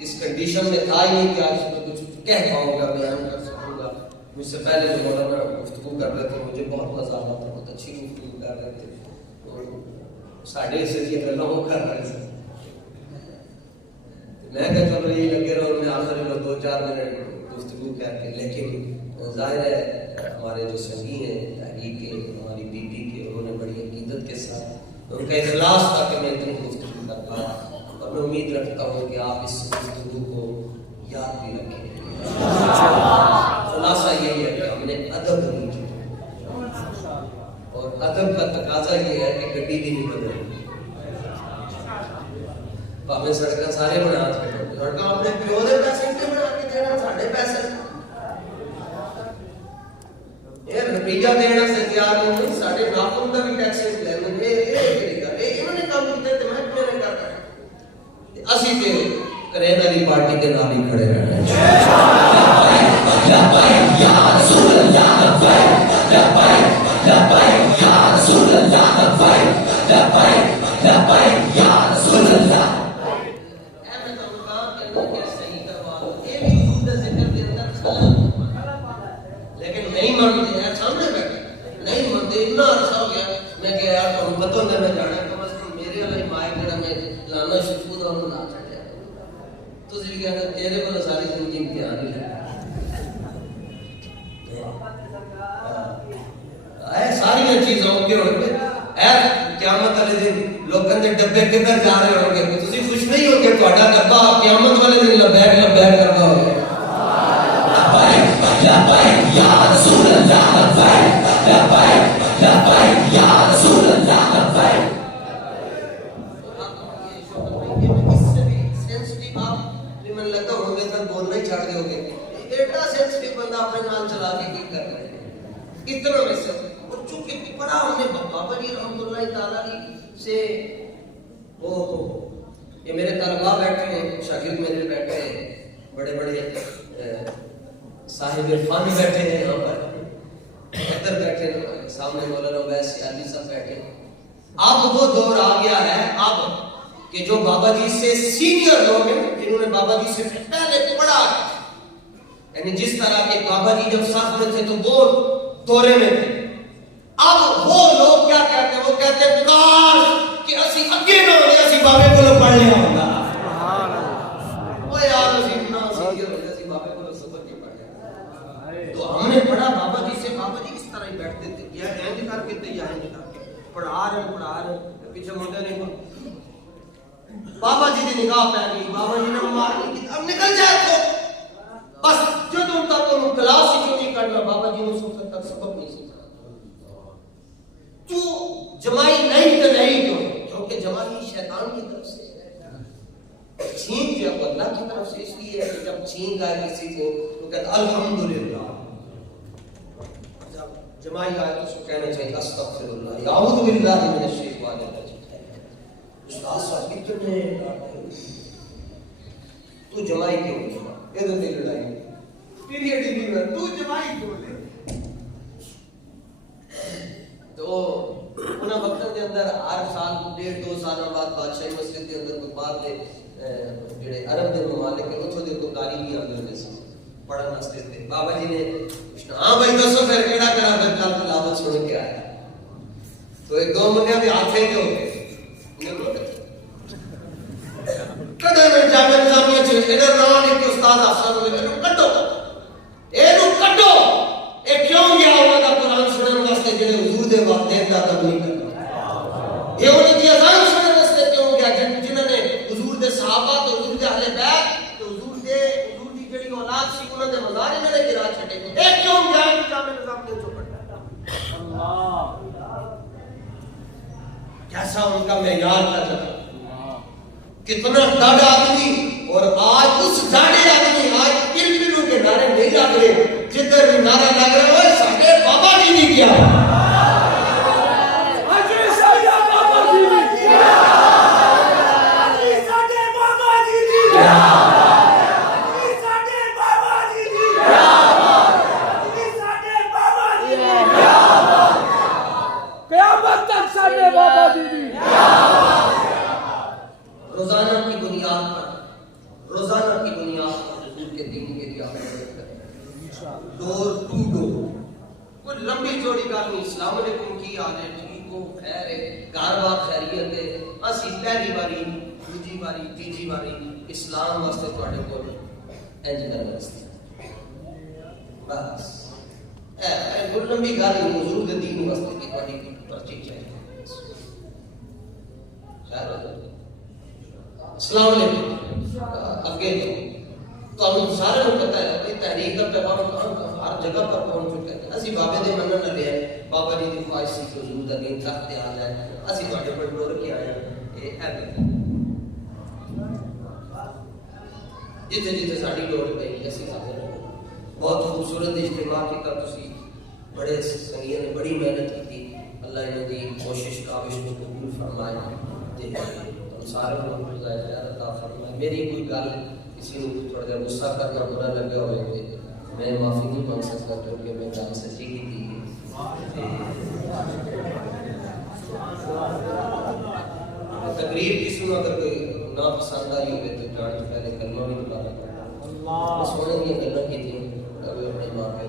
اس کنڈیشن میں تھا ہی نہیں کہ آج کچھ کہہ پاؤں گا، بیان کر سکوں گا۔ مجھ سے پہلے جو مولانا گفتگو کر رہے تھے مجھے بہت مزہ آتا تھا، بہت اچھی گفتگو کر رہے تھے، ساڑھے سے یہ گلا وہ کر رہے تھے۔ میں کہا چلو یہ لگے رہا، میں آخر میں 2-4 منٹ گفتگو کر کے، لیکن ظاہر ہے ہمارے جو سنگی ہیں تحریک کے، ہماری بی بی کے، انہوں نے بڑی عقیدت کے ساتھ، ان کا اخلاص تھا کہ میں اتنی گفتگو کر پایا، اور میں امید رکھتا ہوں کہ آپ اس گفتگو کو یاد بھی رکھیں۔ خلاصہ یہی ہے کہ ہم نے ادب نہیں کیا، اور ادب کا تقاضا یہ ہے کہ گڈی بھی نہیں بدلے۔ ہمیں سڑکیں سارے بنا تھے، سڑکیں اپنے پیو دے پیسے کے بنا کے دینا، ساڑھے پیسے یہ روپیہ دینا سے تیار نہیں، ساڑھے ناخن کا بھی ٹیکسز لے لیں گے۔ انہوں نے کام کیتے تو میں نے کیا کرنا، اسی تے کرین والی پارٹی کے نال ہی کھڑے رہنا۔ لبیک یا رسول اللہ، لبیک لبیک لبیک یا رسول اللہ، لبیک لبیک لبیک یا رسول اللہ۔ لیکن نہیں مانتے ہیں، سامنے بیٹھے نہیں مانتے، اتنا عرصہ ہو گیا میں کہ یار تم پتوں نے میں جانا کم از کم میرے والی مائک جڑا میں لانا شروع دا انہوں نہ چھڈیا تو سی کہنا تیرے کو ساری زندگی امتحان ہی ہے۔ ساری چیزوں کے ہو گئے قیامت والے دن لوگوں کے ڈبے کدھر جا رہے ہوں گے، تسی خوش نہیں ہو گے تہاڈا ڈبہ قیامت والے دن لبیک لبیک کردا ہوگا۔ لبیک لبیک یا رسول اللہ، لبیک لبیک لبیک یا رسول اللہ، لبیک۔ اس سے بھی سینسٹیو آپ من لگتا ہوگا تک بولنا ہی چھاڑ دے ہوگے، ایڈا سینسٹیو بندہ اپنے نال چلا کے کی کر رہے ہیں اتنا ویسے۔ اور چونکہ بڑا ہم نے بابا جی رحمۃ اللہ تعالی سے یہ میرے طلباء بیٹھے ہیں، شاگرد میرے بیٹھے ہیں، بڑے بڑے صاحب عرفان بیٹھے ہیں یہاں پر، ادھر بیٹھے ہیں سامنے مولانا عبید سیالی صاحب بیٹھے ہیں۔ اب وہ دور آ گیا ہے اب کہ جو بابا جی سے سینئر لوگ ہیں، جنہوں نے بابا جی سے پہلے پڑھا، یعنی جس طرح کے بابا جی جب ساتھ میں تھے تو وہ دورے میں تھے، اب وہ لوگ کیا کہتے ہیں، وہ کہتے ہیں کاش کہ اسی اگے نہ ہوئے، اسی بابے کو پڑھ لیا ہوگا۔ وہ یار اسی اتنا سینئر ہوئے، اسی بابے کو سبق کے پڑھ لیا۔ تو ہم نے پڑھا بابا جی سے، بابا جی اس طرح ہی بیٹھتے تھے، یا اینج کر کے تے یا اینج کر کے پڑھا رہے پیچھے منڈے نہیں کو بابا جی کی نگاہ پہ گئی، بابا جی نے مارنی کی اب نکل جائے تو بس جدوں تک انہوں کلاس ہی کیوں نہیں کرنا، بابا جی نے اس وقت تک سبق نہیں سیکھا۔ کیوں جمائی نہیں تو نہیں کیوں، کیونکہ جمائی شیطان کی طرف سے ہے، چھینک جب اللہ کی طرف سے، اس لیے ہے کہ جب چھینک آئے کسی کو تو کہتا الحمدللہ، جب جمائی آئے تو اس کو کہنا چاہیے استغفر اللہ، اعوذ باللہ من الشیطان الرجیم۔ استاد صاحب کتنے تو جمائی کیوں نہیں، ادھر نہیں لڑائی پیریڈ ہی نہیں ہوا، تو جمائی کیوں لے؟ تو انہاں وقتاں دے اندر ہر سال 1.5-2 سال بعد بادشاہی مسجد کے اندر کوئی بات دے جڑے عرب دے ممالک ہیں اتھوں دے کوئی قاری بھی آندے ہوندے سن پڑھن واسطے تے بابا جی نے پوچھنا ہاں بھائی دسو پھر کیڑا کیڑا پھر کل تلاوت سن کے آیا، تو ایک دو منڈیاں دے ہاتھ جو ہو گئے کڈے میں جامع نظامیہ چ ادھر نہ لکھ کے استاد افسر نے کہا کڈو اینو کڈو، اے کیوں گیا ہوا دا قرآن سنن واسطے جڑے حضور دے والدین دا ادب نہیں کرنا، یہ انہاں دی اذان سنن واسطے کیوں گیا جنہاں نے حضور دے صحابہ تے حضور دے اہل بیت تے حضور دی جڑی اولاد سی انہاں دے مزار انہاں نے گرا چھڈے، اے کیوں گیا جامع نظامیہ چ پڑھنا۔ اللہ کیسا ان کا معیار تھا، کتنا ڈاڑا آدمی، اور آج اس ڈاڑے کے جدھر بھی نعرہ لگ رہا ہے ساڈے بابا جی دی کیا روزانہ کی بنیاد پر حضور کے دین کے لیے ڈور ٹو ڈور کوئی لمبی چوڑی گل نہیں السلام علیکم کی حال ہے ٹھیک ہو خیر ہے گھر بار خیریت ہے اسی پہلی باری دوسری باری تیسری باری اسلام واسطے تواڈے کول انج کرنا واسطے بس کوئی لمبی گل نہیں حضور کے دین واسطے کی تواڈی پرچی چاہیے السلام علیکم اگے تو ہم سارے کو پتہ ہے کہ تحریک کا پیغام ہر جگہ پر پہنچ چکا ہے اسی بابے دے منن لگے ہیں بابا جی دی خواہش سی کہ حضور دا دین تخت تے آ جائے اسی تواڈے پر ٹر کے آئے ہیں اے ہے جتھے جتھے ساڈی لوڑ پئی اسی حاضر بہت خوبصورت اجتماع کیتا تسی بڑے سنگیاں نے بڑی محنت کی اللہ انہاں دی کوشش کاوش کو قبول فرمائے تے سارے کو خیر عطا فرمائے میری کوئی گل کسی کو تھوڑا جہا غصہ کرنا برا لگا ہوئے کہ میں معافی نہیں مانگ سکتا کیونکہ میں گل سچی کی تھی تقریر کسی کو اگر کوئی نہ پسند آئی ہوئے تو جان سے پہلے کلمہ بھی دوبارہ کرنا سونے کی گلاں کی تھی ابھی اپنے ماں پہ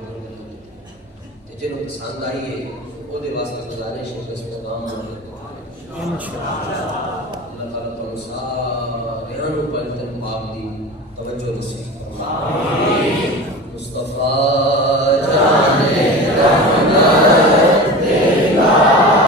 جنہوں پسند آئی ہے وہ دے واسطے گزارش ہے کہ اس میں کام انشاءاللہ اللہ تعالیٰ تو سارے انو پر تن پاک دی توجہ نصیب